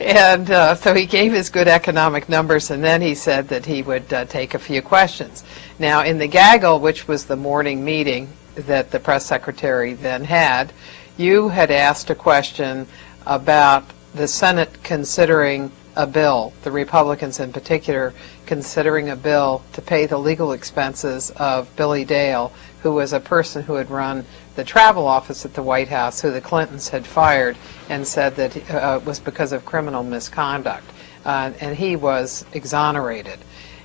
And so he gave his good economic numbers, and then he said that he would take a few questions. Now, in the gaggle, which was the morning meeting that the press secretary then had, you had asked a question about the Senate considering a bill, the Republicans in particular, considering a bill to pay the legal expenses of Billy Dale, who was a person who had run the travel office at the White House, who the Clintons had fired and said that it was because of criminal misconduct. And he was exonerated.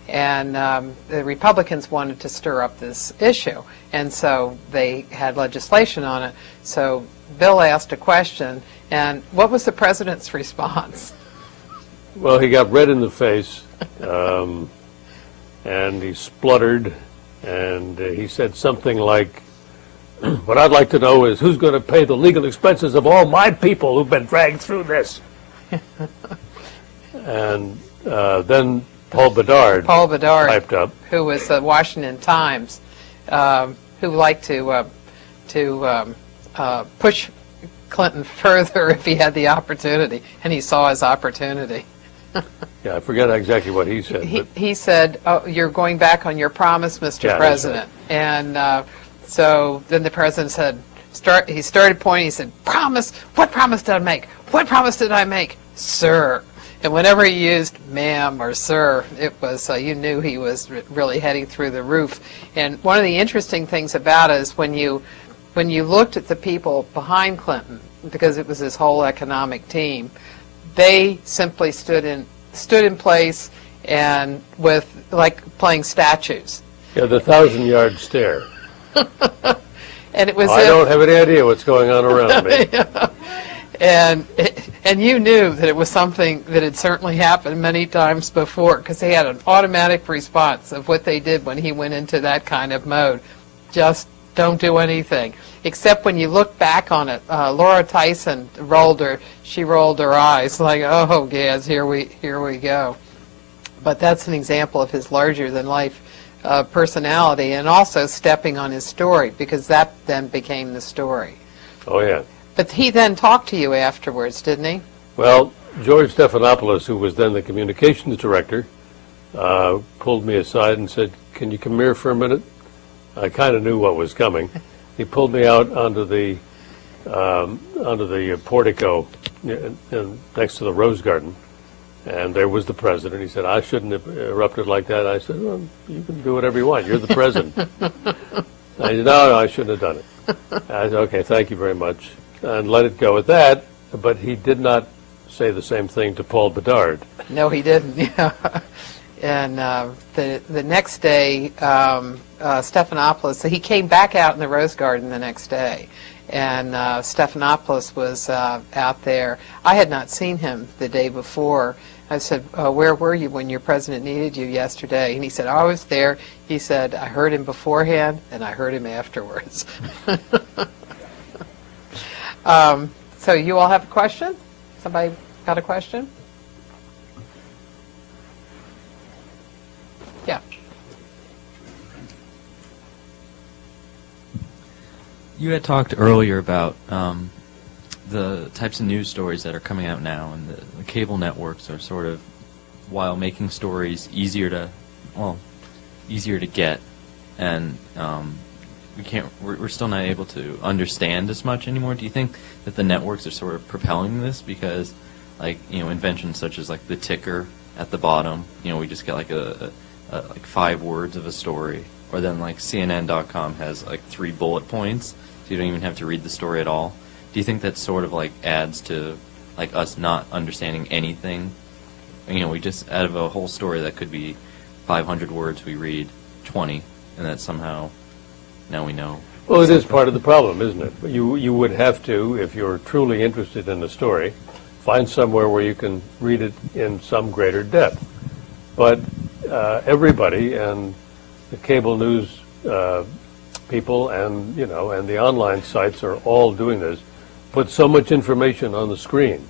And the Republicans wanted to stir up this issue, and so they had legislation on it. So Bill asked a question, and what was the president's response? Well, he got red in the face, and he spluttered, and he said something like, "What I'd like to know is who's going to pay the legal expenses of all my people who've been dragged through this?" And then Paul Bedard piped up, who was the Washington Times, who liked to push Clinton further if he had the opportunity, and he saw his opportunity. Yeah, I forget exactly what he said. He said, "Oh, you're going back on your promise, Mr. Yeah, President." Right. And so then the president said, he started pointing, he said, "Promise? What promise did I make? What promise did I make? Sir." And whenever he used ma'am or sir, it was, you knew he was really heading through the roof. And one of the interesting things about it is when you looked at the people behind Clinton, because it was his whole economic team, they simply stood in place and with, like playing statues. Yeah, the 1,000-yard stare. And it was I don't have any idea what's going on around me. Yeah. And you knew that it was something that had certainly happened many times before, because they had an automatic response of what they did when he went into that kind of mode. Just don't do anything. Except when you look back on it, Laura Tyson rolled her eyes like, "Oh, Gaz, here we go." But that's an example of his larger-than-life personality, and also stepping on his story, because that then became the story. Oh, yeah. But he then talked to you afterwards, didn't he? Well, George Stephanopoulos, who was then the communications director, pulled me aside and said, "Can you come here for a minute?" I kind of knew what was coming. He pulled me out onto the portico next to the Rose Garden, and there was the president. He said, "I shouldn't have erupted like that." I said, "Well, you can do whatever you want. You're the president." I said, "No, I shouldn't have done it." I said, "Okay, thank you very much," and let it go at that. But he did not say the same thing to Paul Bedard. No, he didn't. Yeah. And the next day, Stephanopoulos, so he came back out in the Rose Garden the next day, and Stephanopoulos was out there. I had not seen him the day before. I said, "Where were you when your president needed you yesterday?" And he said, "I was there." He said, "I heard him beforehand, and I heard him afterwards." So you all have a question? Somebody got a question? Yeah. You had talked earlier about the types of news stories that are coming out now, and the cable networks are sort of, while making stories easier to get, and we're still not able to understand as much anymore. Do you think that the networks are sort of propelling this because, like, inventions such as like the ticker at the bottom, we just get like like 5 words of a story, or then like CNN.com has like 3 bullet points, so you don't even have to read the story at all. Do you think that sort of like adds to like us not understanding anything? We just, out of a whole story that could be 500 words, we read 20, and that somehow now we know. Well, it is part of the problem, isn't it? You would have to, if you're truly interested in the story, find somewhere where you can read it in some greater depth. But everybody, and the cable news people, and and the online sites are all doing this, put so much information on the screen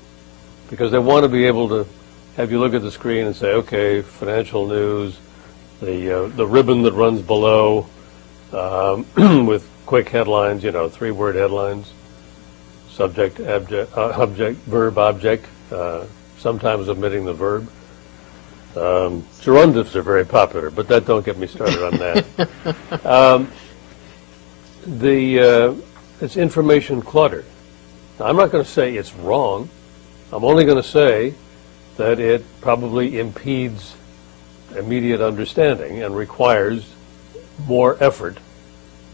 because they want to be able to have you look at the screen and say, okay, financial news, the ribbon that runs below with quick headlines, 3-word headlines, subject, object, verb, object, sometimes omitting the verb. Gerundives are very popular, but don't get me started on that. It's information clutter. Now, I'm not going to say it's wrong. I'm only going to say that it probably impedes immediate understanding and requires more effort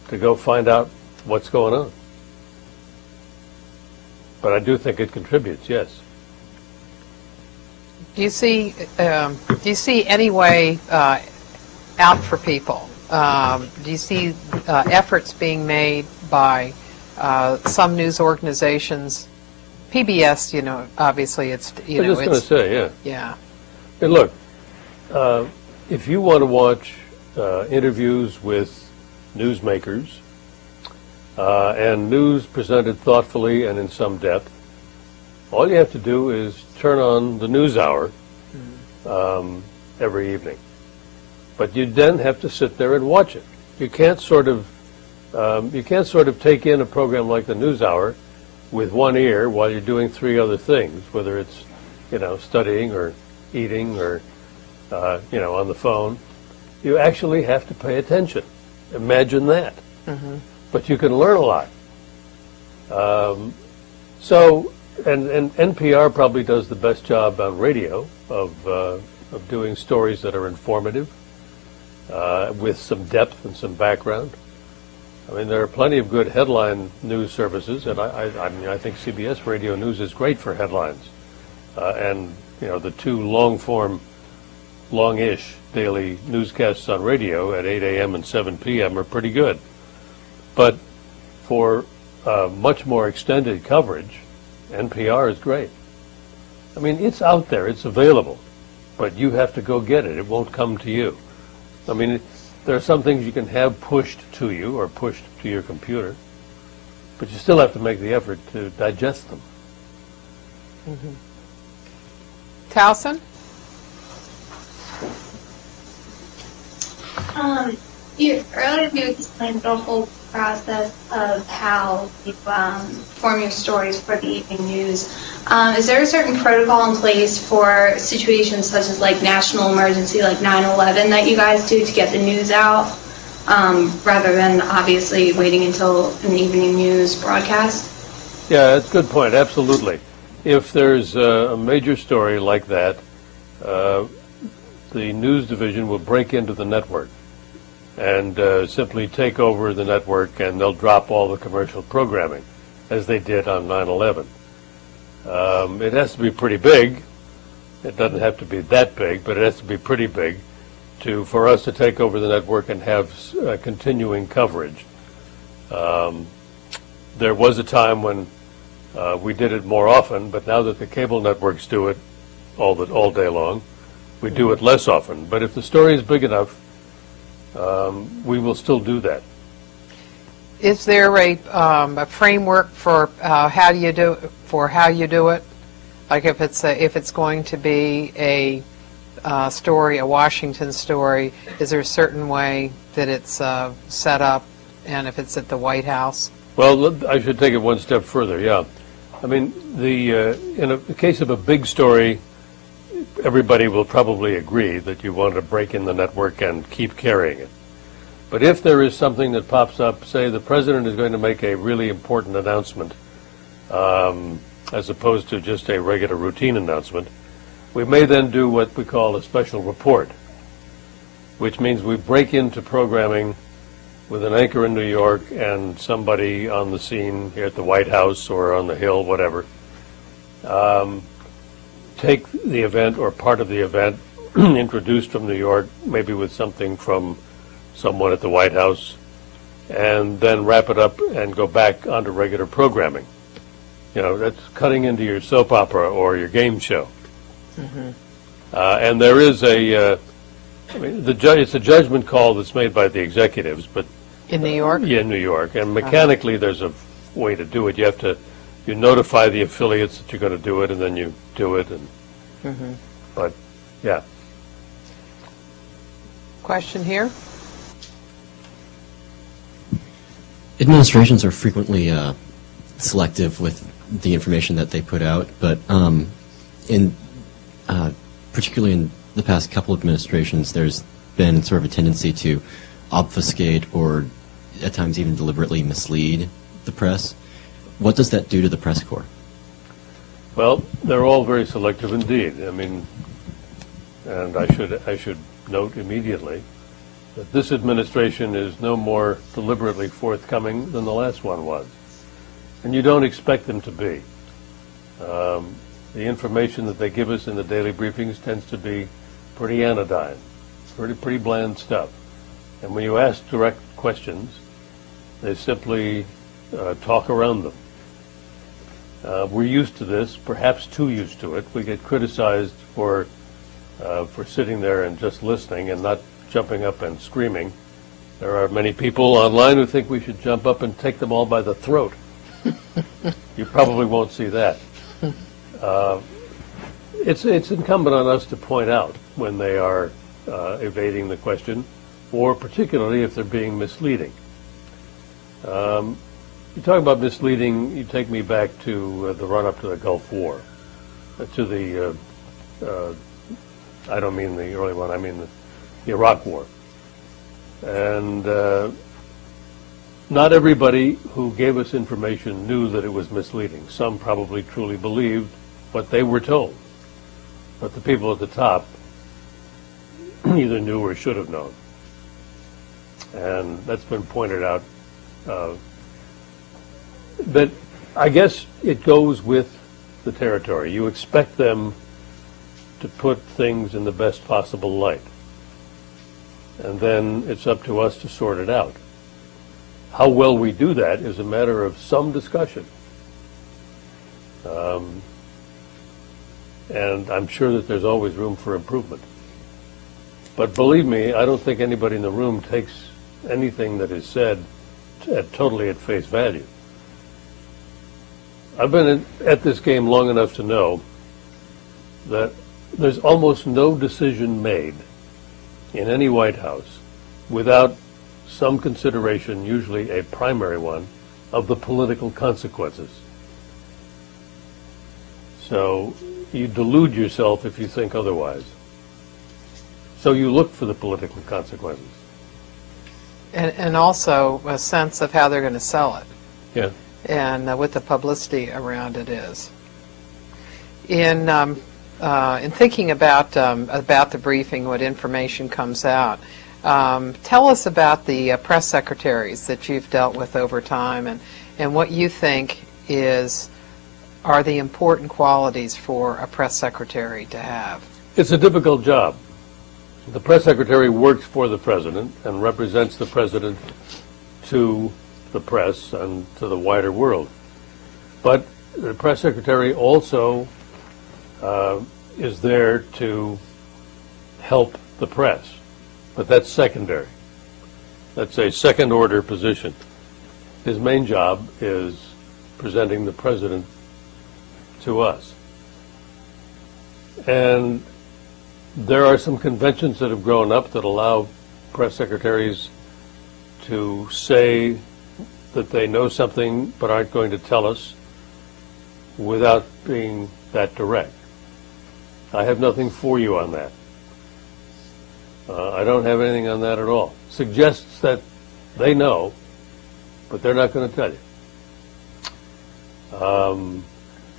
to go find out what's going on. But I do think it contributes, yes. Do you see any way out for people? Do you see efforts being made by some news organizations? PBS, obviously it's, I was just going to say, yeah. Yeah. Hey, look, if you want to watch interviews with newsmakers and news presented thoughtfully and in some depth, all you have to do is turn on the NewsHour every evening. But you then have to sit there and watch it. You can't sort of take in a program like the NewsHour with one ear while you're doing 3 other things, whether it's studying or eating or on the phone. You actually have to pay attention. Imagine that. Mm-hmm. But you can learn a lot. And NPR probably does the best job on radio of doing stories that are informative with some depth and some background. I mean, there are plenty of good headline news services, and I think CBS Radio News is great for headlines. And the 2 longish daily newscasts on radio at 8 a.m. and 7 p.m. are pretty good. But for much more extended coverage, NPR is great. I mean, it's out there, it's available, but you have to go get it. It won't come to you. I mean, there are some things you can have pushed to you or pushed to your computer, but you still have to make the effort to digest them. Mm-hmm. Towson? Earlier you explained the whole process of how you form your stories for the evening news. Is there a certain protocol in place for situations such as like national emergency, like 9/11, that you guys do to get the news out, rather than obviously waiting until an evening news broadcast? Yeah, that's a good point. Absolutely. If there's a major story like that, the news division will break into the network and simply take over the network, and they'll drop all the commercial programming, as they did on 9/11. It has to be pretty big. It doesn't have to be that big, but it has to be pretty big for us to take over the network and have continuing coverage. There was a time when we did it more often, but now that the cable networks do it all day long, we do it less often. But if the story is big enough, we will still do that. Is there a framework for how you do it? Like if it's going to be a story, a Washington story, is there a certain way that it's set up, and if it's at the White House? Well, I should take it one step further. Yeah, I mean in the case of a big story, everybody will probably agree that you want to break in the network and keep carrying it. But if there is something that pops up, say the president is going to make a really important announcement, as opposed to just a regular routine announcement, we may then do what we call a special report, which means we break into programming with an anchor in New York and somebody on the scene here at the White House or on the Hill, whatever. Take the event or part of the event introduced from New York, maybe with something from someone at the White House, and then wrap it up and go back onto regular programming. That's cutting into your soap opera or your game show. Mm-hmm. And there is it's a judgment call that's made by the executives, but in New York? Yeah, in New York. And mechanically there's a way to do it. You have to you notify the affiliates that you're going to do it, and then you do it. And but yeah. Question here? Administrations are frequently selective with the information that they put out, but particularly in the past couple of administrations, there's been sort of a tendency to obfuscate or at times even deliberately mislead the press. What does that do to the press corps? Well, they're all very selective indeed. I mean, and I should note immediately that this administration is no more deliberately forthcoming than the last one was. And you don't expect them to be. The information that they give us in the daily briefings tends to be pretty anodyne, pretty bland stuff. And when you ask direct questions, they simply talk around them. We're used to this, perhaps too used to it. We get criticized for sitting there and just listening and not jumping up and screaming. There are many people online who think we should jump up and take them all by the throat. You probably won't see that. It's incumbent on us to point out when they are evading the question, or particularly if they're being misleading. You talk about misleading, you take me back to the run-up to the Gulf War, to the, I don't mean the early one, I mean the Iraq War. And not everybody who gave us information knew that it was misleading. Some probably truly believed what they were told. But the people at the top either knew or should have known. And that's been pointed out. But I guess it goes with the territory. You expect them to put things in the best possible light. And then it's up to us to sort it out. How well we do that is a matter of some discussion. And I'm sure that there's always room for improvement. But believe me, I don't think anybody in the room takes anything that is said totally at face value. I've been at this game long enough to know that there's almost no decision made in any White House without some consideration, usually a primary one, of the political consequences. So you delude yourself if you think otherwise. So you look for the political consequences. And also a sense of how they're going to sell it. Yeah. And what the publicity around it is. In thinking about the briefing, what information comes out, tell us about the press secretaries that you've dealt with over time, and what you think are the important qualities for a press secretary to have. It's a difficult job. The press secretary works for the president and represents the president to the press and to the wider world. But the press secretary also is there to help the press. But that's secondary. That's a second-order position. His main job is presenting the president to us. And there are some conventions that have grown up that allow press secretaries to say that they know something but aren't going to tell us without being that direct. I have nothing for you on that. I don't have anything on that at all. Suggests that they know, but they're not going to tell you.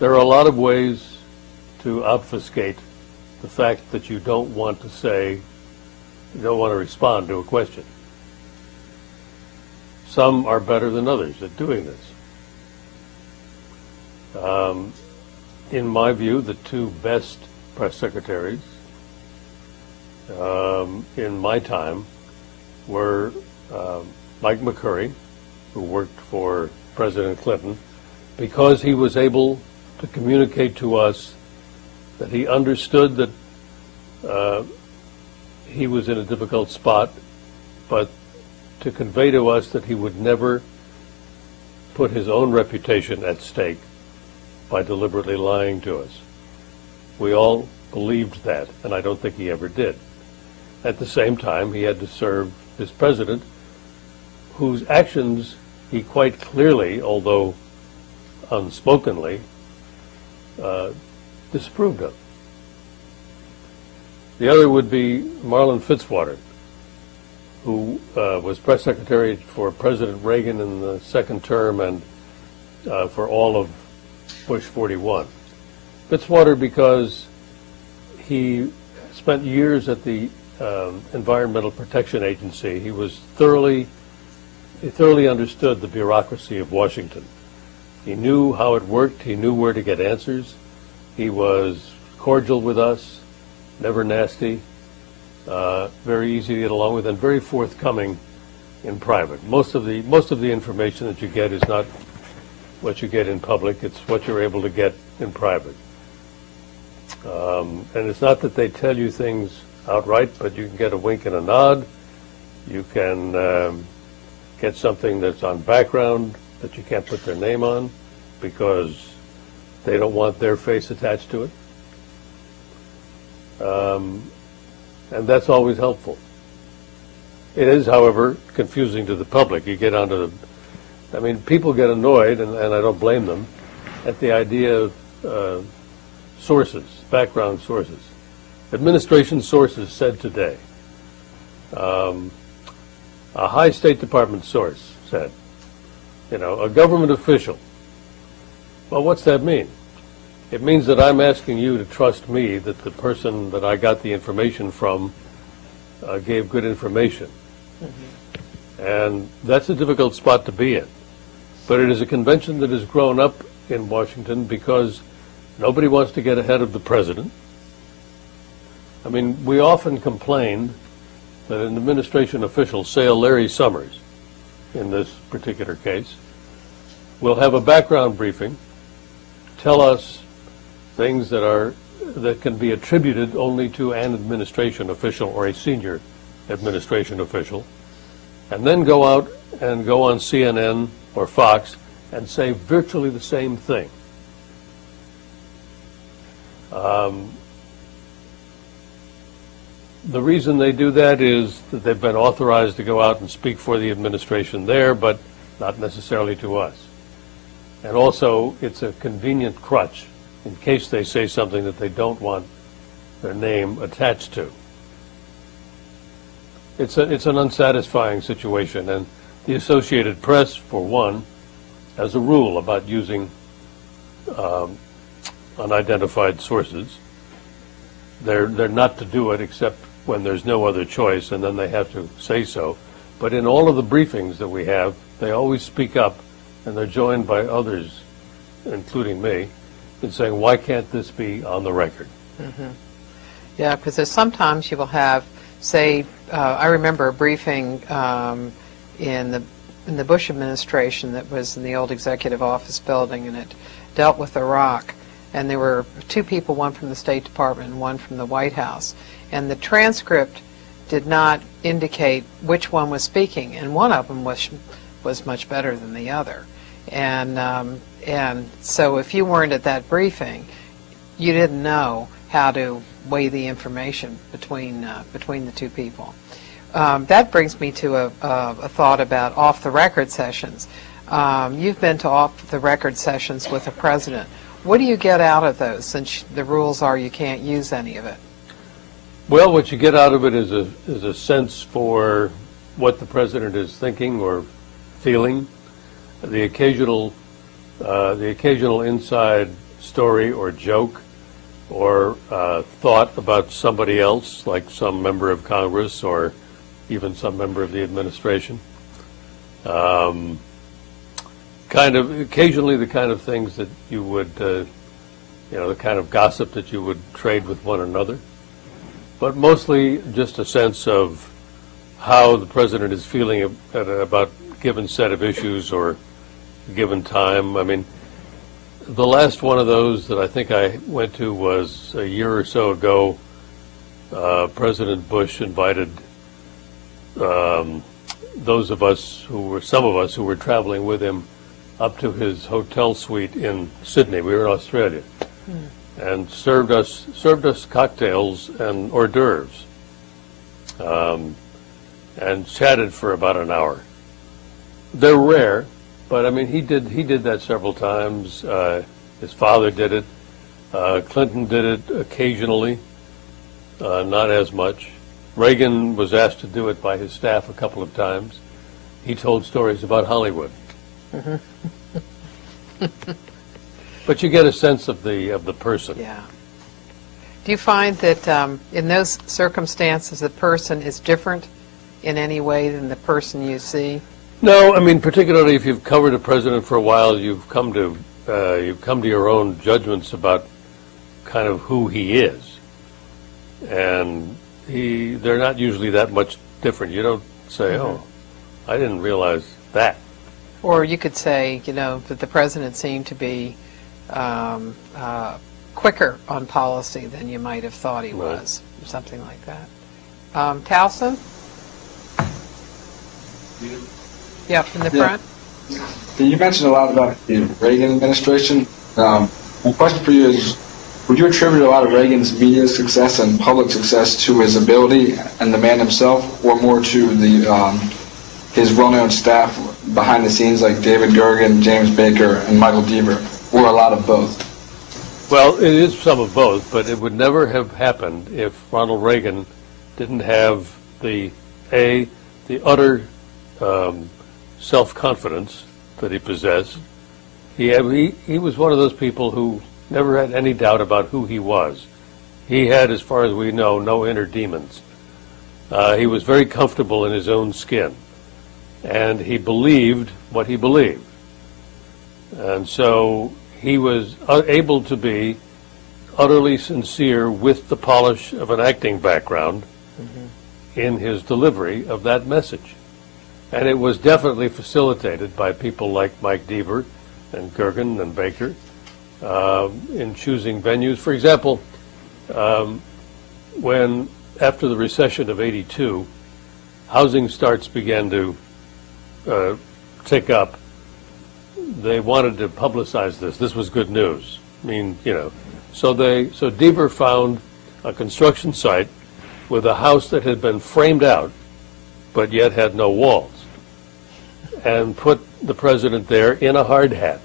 There are a lot of ways to obfuscate the fact that you don't want to say, you don't want to respond to a question. Some are better than others at doing this. In my view, the two best press secretaries in my time were Mike McCurry, who worked for President Clinton, because he was able to communicate to us that he understood that he was in a difficult spot, but to convey to us that he would never put his own reputation at stake by deliberately lying to us. We all believed that, and I don't think he ever did. At the same time, he had to serve his president, whose actions he quite clearly, although unspokenly, disapproved of. The other would be Marlin Fitzwater, who was press secretary for President Reagan in the second term and for all of Bush 41. Fitzwater, because he spent years at the Environmental Protection Agency, he thoroughly understood the bureaucracy of Washington. He knew how it worked. He knew where to get answers. He was cordial with us, never nasty, very easy to get along with, and very forthcoming in private. Most of the information that you get is not what you get in public. It's what you're able to get in private. And it's not that they tell you things outright, but you can get a wink and a nod. You can get something that's on background that you can't put their name on because they don't want their face attached to it. And that's always helpful. It is, however, confusing to the public. You get onto the, I mean, people get annoyed, and I don't blame them, at the idea of sources, background sources. Administration sources said today, a high State Department source said, a government official. Well, what's that mean? It means that I'm asking you to trust me that the person that I got the information from gave good information. Mm-hmm. And that's a difficult spot to be in. But it is a convention that has grown up in Washington because nobody wants to get ahead of the president. I mean, we often complain that an administration official, say a Larry Summers, in this particular case, will have a background briefing, tell us things that can be attributed only to an administration official or a senior administration official, and then go out and go on CNN or Fox and say virtually the same thing. The reason they do that is that they've been authorized to go out and speak for the administration there, but not necessarily to us. And also, it's a convenient crutch in case they say something that they don't want their name attached to. It's an unsatisfying situation, and the Associated Press, for one, has a rule about using unidentified sources. They're not to do it except when there's no other choice, and then they have to say so. But in all of the briefings that we have, they always speak up, and they're joined by others, including me, in saying, why can't this be on the record? Mm-hmm. Yeah, because sometimes you will have, say, I remember a briefing in the Bush administration that was in the old executive office building, and it dealt with Iraq. And there were two people, one from the State Department and one from the White House. And the transcript did not indicate which one was speaking, and one of them was much better than the other. And so if you weren't at that briefing, you didn't know how to weigh the information between the two people. That brings me to a thought about off-the-record sessions. You've been to off-the-record sessions with the president. What do you get out of those, since the rules are you can't use any of it? Well, what you get out of it is a sense for what the president is thinking or feeling. The occasional inside story or joke or thought about somebody else, like some member of Congress or even some member of the administration. Occasionally the kind of things that you would, the kind of gossip that you would trade with one another. But mostly just a sense of how the president is feeling about a given set of issues or a given time. I mean, the last one of those that I think I went to was a year or so ago. President Bush invited some of us who were traveling with him up to his hotel suite in Sydney. We were in Australia, and served us cocktails and hors d'oeuvres, and chatted for about an hour. They're rare, but I mean he did that several times. His father did it. Clinton did it occasionally, not as much. Reagan was asked to do it by his staff a couple of times. He told stories about Hollywood. But you get a sense of the person. Yeah. Do you find that in those circumstances the person is different in any way than the person you see? No, I mean particularly if you've covered a president for a while, you've come to your own judgments about kind of who he is, and they're not usually that much different. You don't say, "Oh, I didn't realize that." Or you could say, that the president seemed to be quicker on policy than you might have thought he was, or something like that. Towson? Yep, in the front. You mentioned a lot about the Reagan administration. My question for you is, would you attribute a lot of Reagan's media success and public success to his ability and the man himself, or more to his well-known staff behind the scenes like David Gergen, James Baker, and Michael Deaver, or a lot of both? Well, it is some of both, but it would never have happened if Ronald Reagan didn't have the utter self-confidence that he possessed. He was one of those people who never had any doubt about who he was. He had, as far as we know, no inner demons. He was very comfortable in his own skin, and he believed what he believed. And so he was able to be utterly sincere with the polish of an acting background in his delivery of that message. And it was definitely facilitated by people like Mike Deaver and Gergen and Baker in choosing venues. For example, when after the recession of '82, housing starts began to tick up, they wanted to publicize this. This was good news. I mean, so Deaver found a construction site with a house that had been framed out, but yet had no walls, and put the president there in a hard hat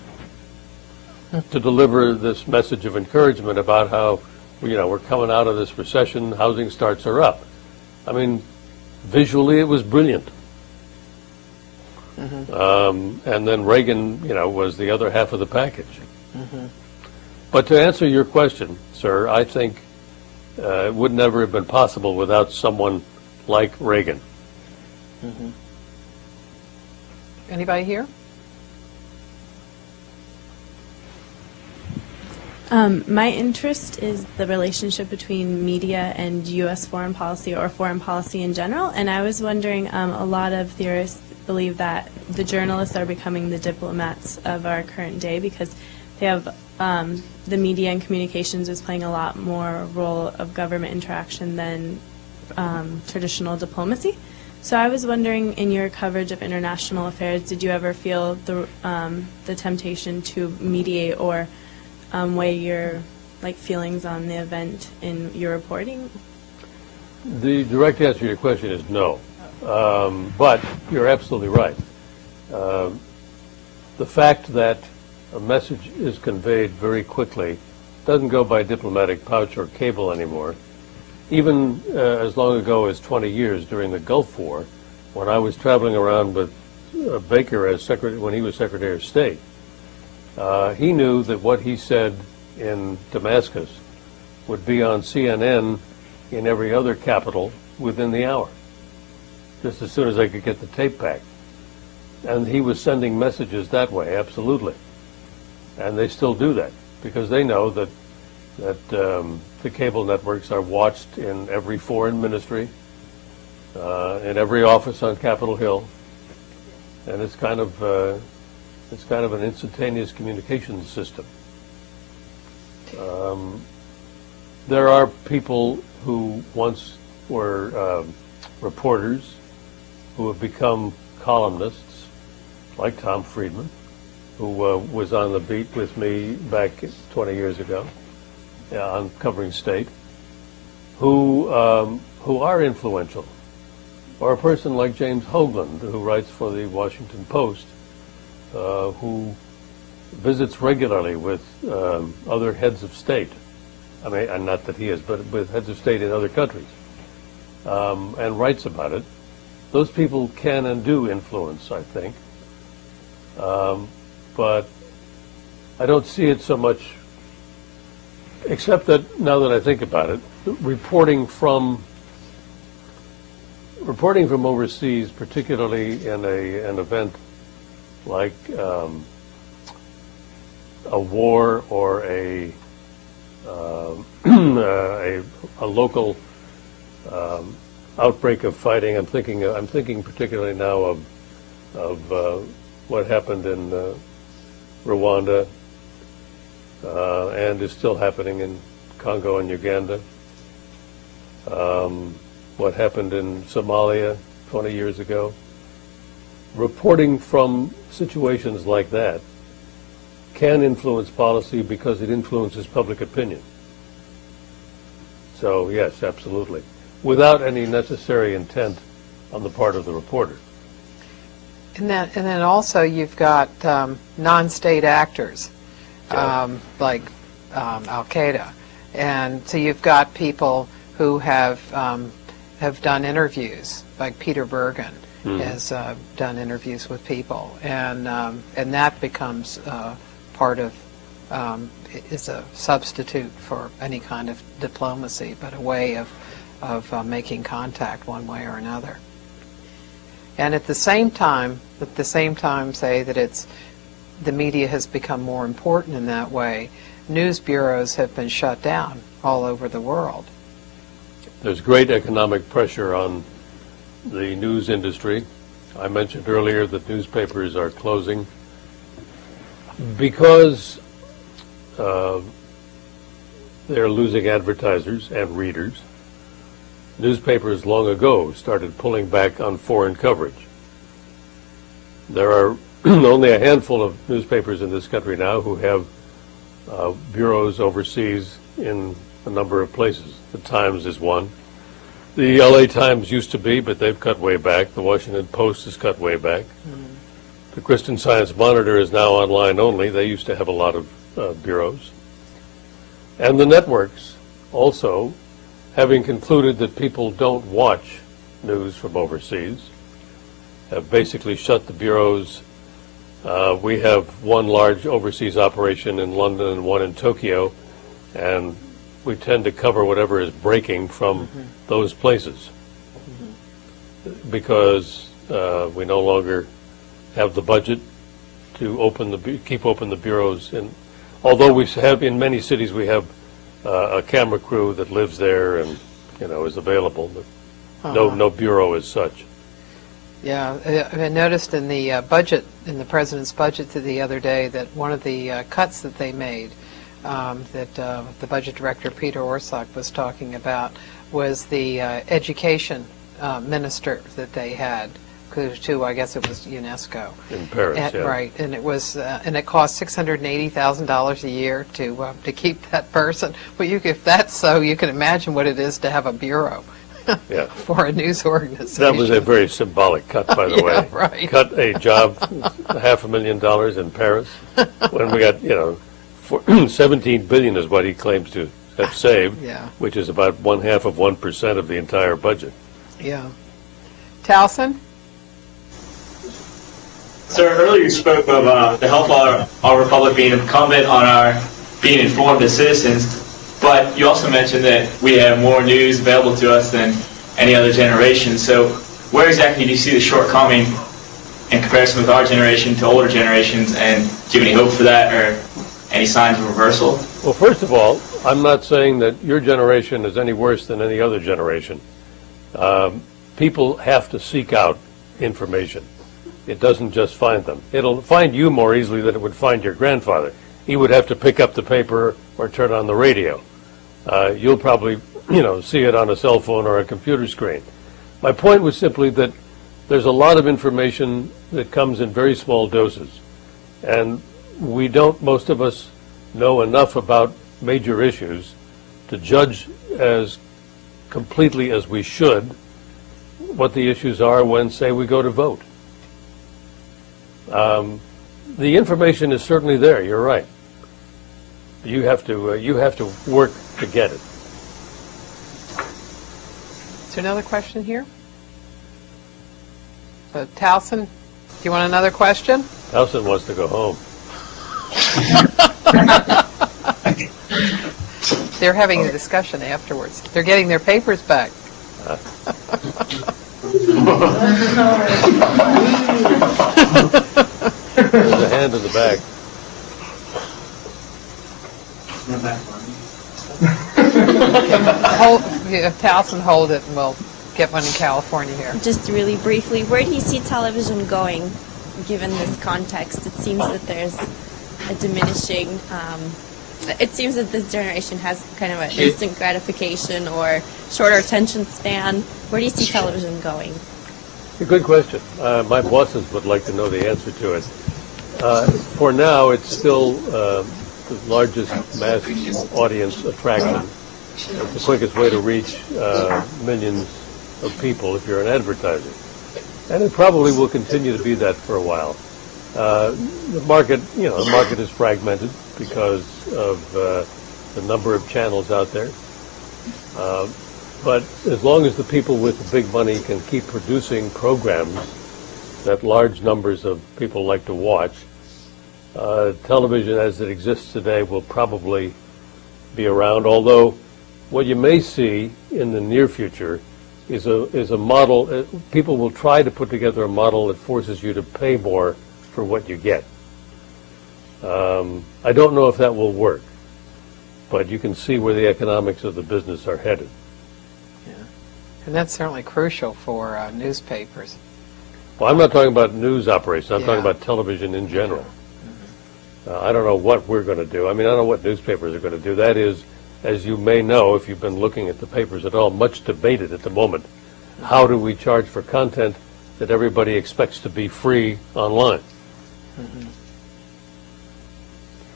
to deliver this message of encouragement about how, we're coming out of this recession, housing starts are up. I mean, visually it was brilliant. And then Reagan, was the other half of the package. But to answer your question, sir, I think it would never have been possible without someone like Reagan. Anybody here? My interest is the relationship between media and U.S. foreign policy or foreign policy in general, and I was wondering, a lot of theorists believe that the journalists are becoming the diplomats of our current day because they have the media and communications is playing a lot more role of government interaction than traditional diplomacy. So I was wondering, in your coverage of international affairs, did you ever feel the temptation to mediate or weigh your feelings on the event in your reporting? The direct answer to your question is no. But you're absolutely right. The fact that a message is conveyed very quickly doesn't go by diplomatic pouch or cable anymore. Even as long ago as 20 years during the Gulf War, when I was traveling around with Baker as when he was Secretary of State, he knew that what he said in Damascus would be on CNN in every other capital within the hour, just as soon as I could get the tape back. And he was sending messages that way, absolutely. And they still do that, because they know that the cable networks are watched in every foreign ministry, in every office on Capitol Hill, and it's kind of an instantaneous communications system. There are people who once were reporters who have become columnists, like Tom Friedman, who was on the beat with me back 20 years ago on covering state, who are influential, or a person like James Hoagland, who writes for the Washington Post, who visits regularly with other heads of state. I mean, and not that he is, but with heads of state in other countries, and writes about it. Those people can and do influence, I think. But I don't see it so much, except that now that I think about it, reporting from overseas, particularly in an event like a war or a local outbreak of fighting. I'm thinking particularly now of what happened in Rwanda and is still happening in Congo and Uganda. What happened in Somalia 20 years ago. Reporting from situations like that can influence policy because it influences public opinion. So yes, absolutely, without any necessary intent on the part of the reporter. And then also you've got non-state actors, like Al-Qaeda, and so you've got people who have done interviews, like Peter Bergen has done interviews with people, and that becomes part of is a substitute for any kind of diplomacy, but a way of making contact one way or another. And at the same time, say that the media has become more important in that way. News bureaus have been shut down all over the world. There's great economic pressure on the news industry. I mentioned earlier that newspapers are closing because they're losing advertisers and readers. Newspapers long ago started pulling back on foreign coverage. There are only a handful of newspapers in this country now who have bureaus overseas in a number of places. The Times is one. The LA Times used to be, but they've cut way back. The Washington Post has cut way back. The Christian Science Monitor is now online only. They used to have a lot of bureaus. And the networks also, having concluded that people don't watch news from overseas, have basically shut the bureaus. We have one large overseas operation in London and one in Tokyo, and we tend to cover whatever is breaking from those places because we no longer have the budget to keep open the bureaus. And although we have in many cities, we have a camera crew that lives there and is available, but no bureau as such. Yeah, I noticed in the budget, in the president's budget the other day, that one of the cuts that they made, that the budget director Peter Orszag was talking about, was the education minister that they had, to I guess it was UNESCO in Paris, yeah. Right, and it was and it cost $680,000 a year to keep that person. But if that's so, you can imagine what it is to have a bureau. Yeah. For a news organization. That was a very symbolic cut, by the way. Right. Cut a job, $500,000 in Paris, when we got, $17 billion is what he claims to have saved, which is about 0.5% of the entire budget. Yeah. Towson? Sir, earlier you spoke of the health of our republic being incumbent on our being informed as citizens. But you also mentioned that we have more news available to us than any other generation. So where exactly do you see the shortcoming in comparison with our generation to older generations? And do you have any hope for that or any signs of reversal? Well, first of all, I'm not saying that your generation is any worse than any other generation. People have to seek out information. It doesn't just find them. It'll find you more easily than it would find your grandfather. He would have to pick up the paper or turn on the radio. You'll probably, see it on a cell phone or a computer screen. My point was simply that there's a lot of information that comes in very small doses. And most of us know enough about major issues to judge as completely as we should what the issues are when, say, we go to vote. The information is certainly there. You're right. You have to work to get it. Is there another question here? Towson, do you want another question? Towson wants to go home. They're having a discussion afterwards. They're getting their papers back. There's a hand in the back. Towson, hold it, and we'll get one in California here. Just really briefly, where do you see television going, given this context? It seems that there's a diminishing. It seems that this generation has kind of an instant gratification or shorter attention span. Where do you see television going? A good question. My bosses would like to know the answer to it. For now, it's still the largest mass audience attraction. It's the quickest way to reach millions of people if you're an advertiser. And it probably will continue to be that for a while. The market is fragmented because of the number of channels out there. But as long as the people with the big money can keep producing programs that large numbers of people like to watch, television as it exists today will probably be around, although what you may see in the near future is a model. People will try to put together a model that forces you to pay more for what you get. I don't know if that will work, but you can see where the economics of the business are headed. Yeah. And that's certainly crucial for newspapers. Well, I'm not talking about news operations. I'm Yeah. talking about television in general. I don't know what we're going to do. I mean, I don't know what newspapers are going to do. That is, as you may know, if you've been looking at the papers at all, much debated at the moment. How do we charge for content that everybody expects to be free online? Mm-hmm.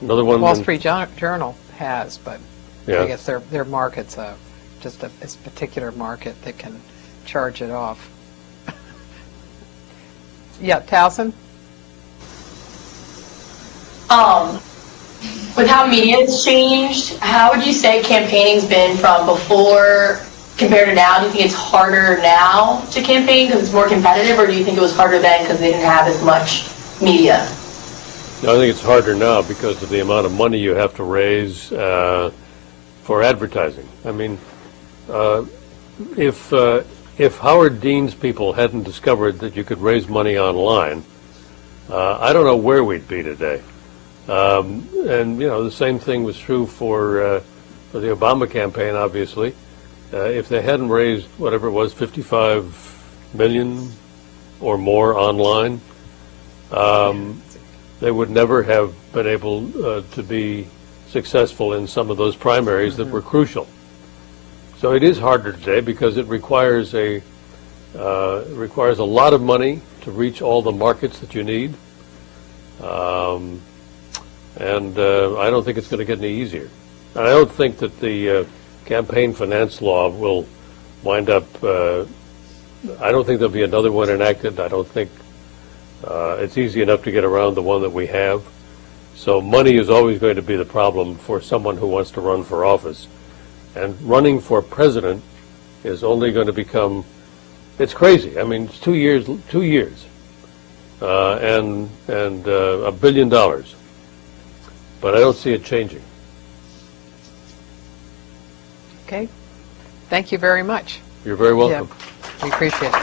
Another one. Wall Street Journal has, but Yeah. I guess their market's just a particular market that can charge it off. Yeah, Towson? With how media has changed, how would you say campaigning's been from before compared to now? Do you think it's harder now to campaign because it's more competitive, or do you think it was harder then because they didn't have as much media? No, I think it's harder now because of the amount of money you have to raise for advertising. I mean, if Howard Dean's people hadn't discovered that you could raise money online, I don't know where we'd be today. And the same thing was true for the Obama campaign. Obviously, if they hadn't raised whatever it was, 55 million or more online, they would never have been able to be successful in some of those primaries that were crucial. So it is harder today because it requires a lot of money to reach all the markets that you need. And I don't think it's going to get any easier. And I don't think that the campaign finance law will wind up, I don't think there'll be another one enacted. I don't think it's easy enough to get around the one that we have. So money is always going to be the problem for someone who wants to run for office. And running for president is only going to become, it's crazy. I mean, it's 2 years, and $1 billion. But I don't see it changing. Okay. Thank you very much. You're very welcome. Yeah, we appreciate it.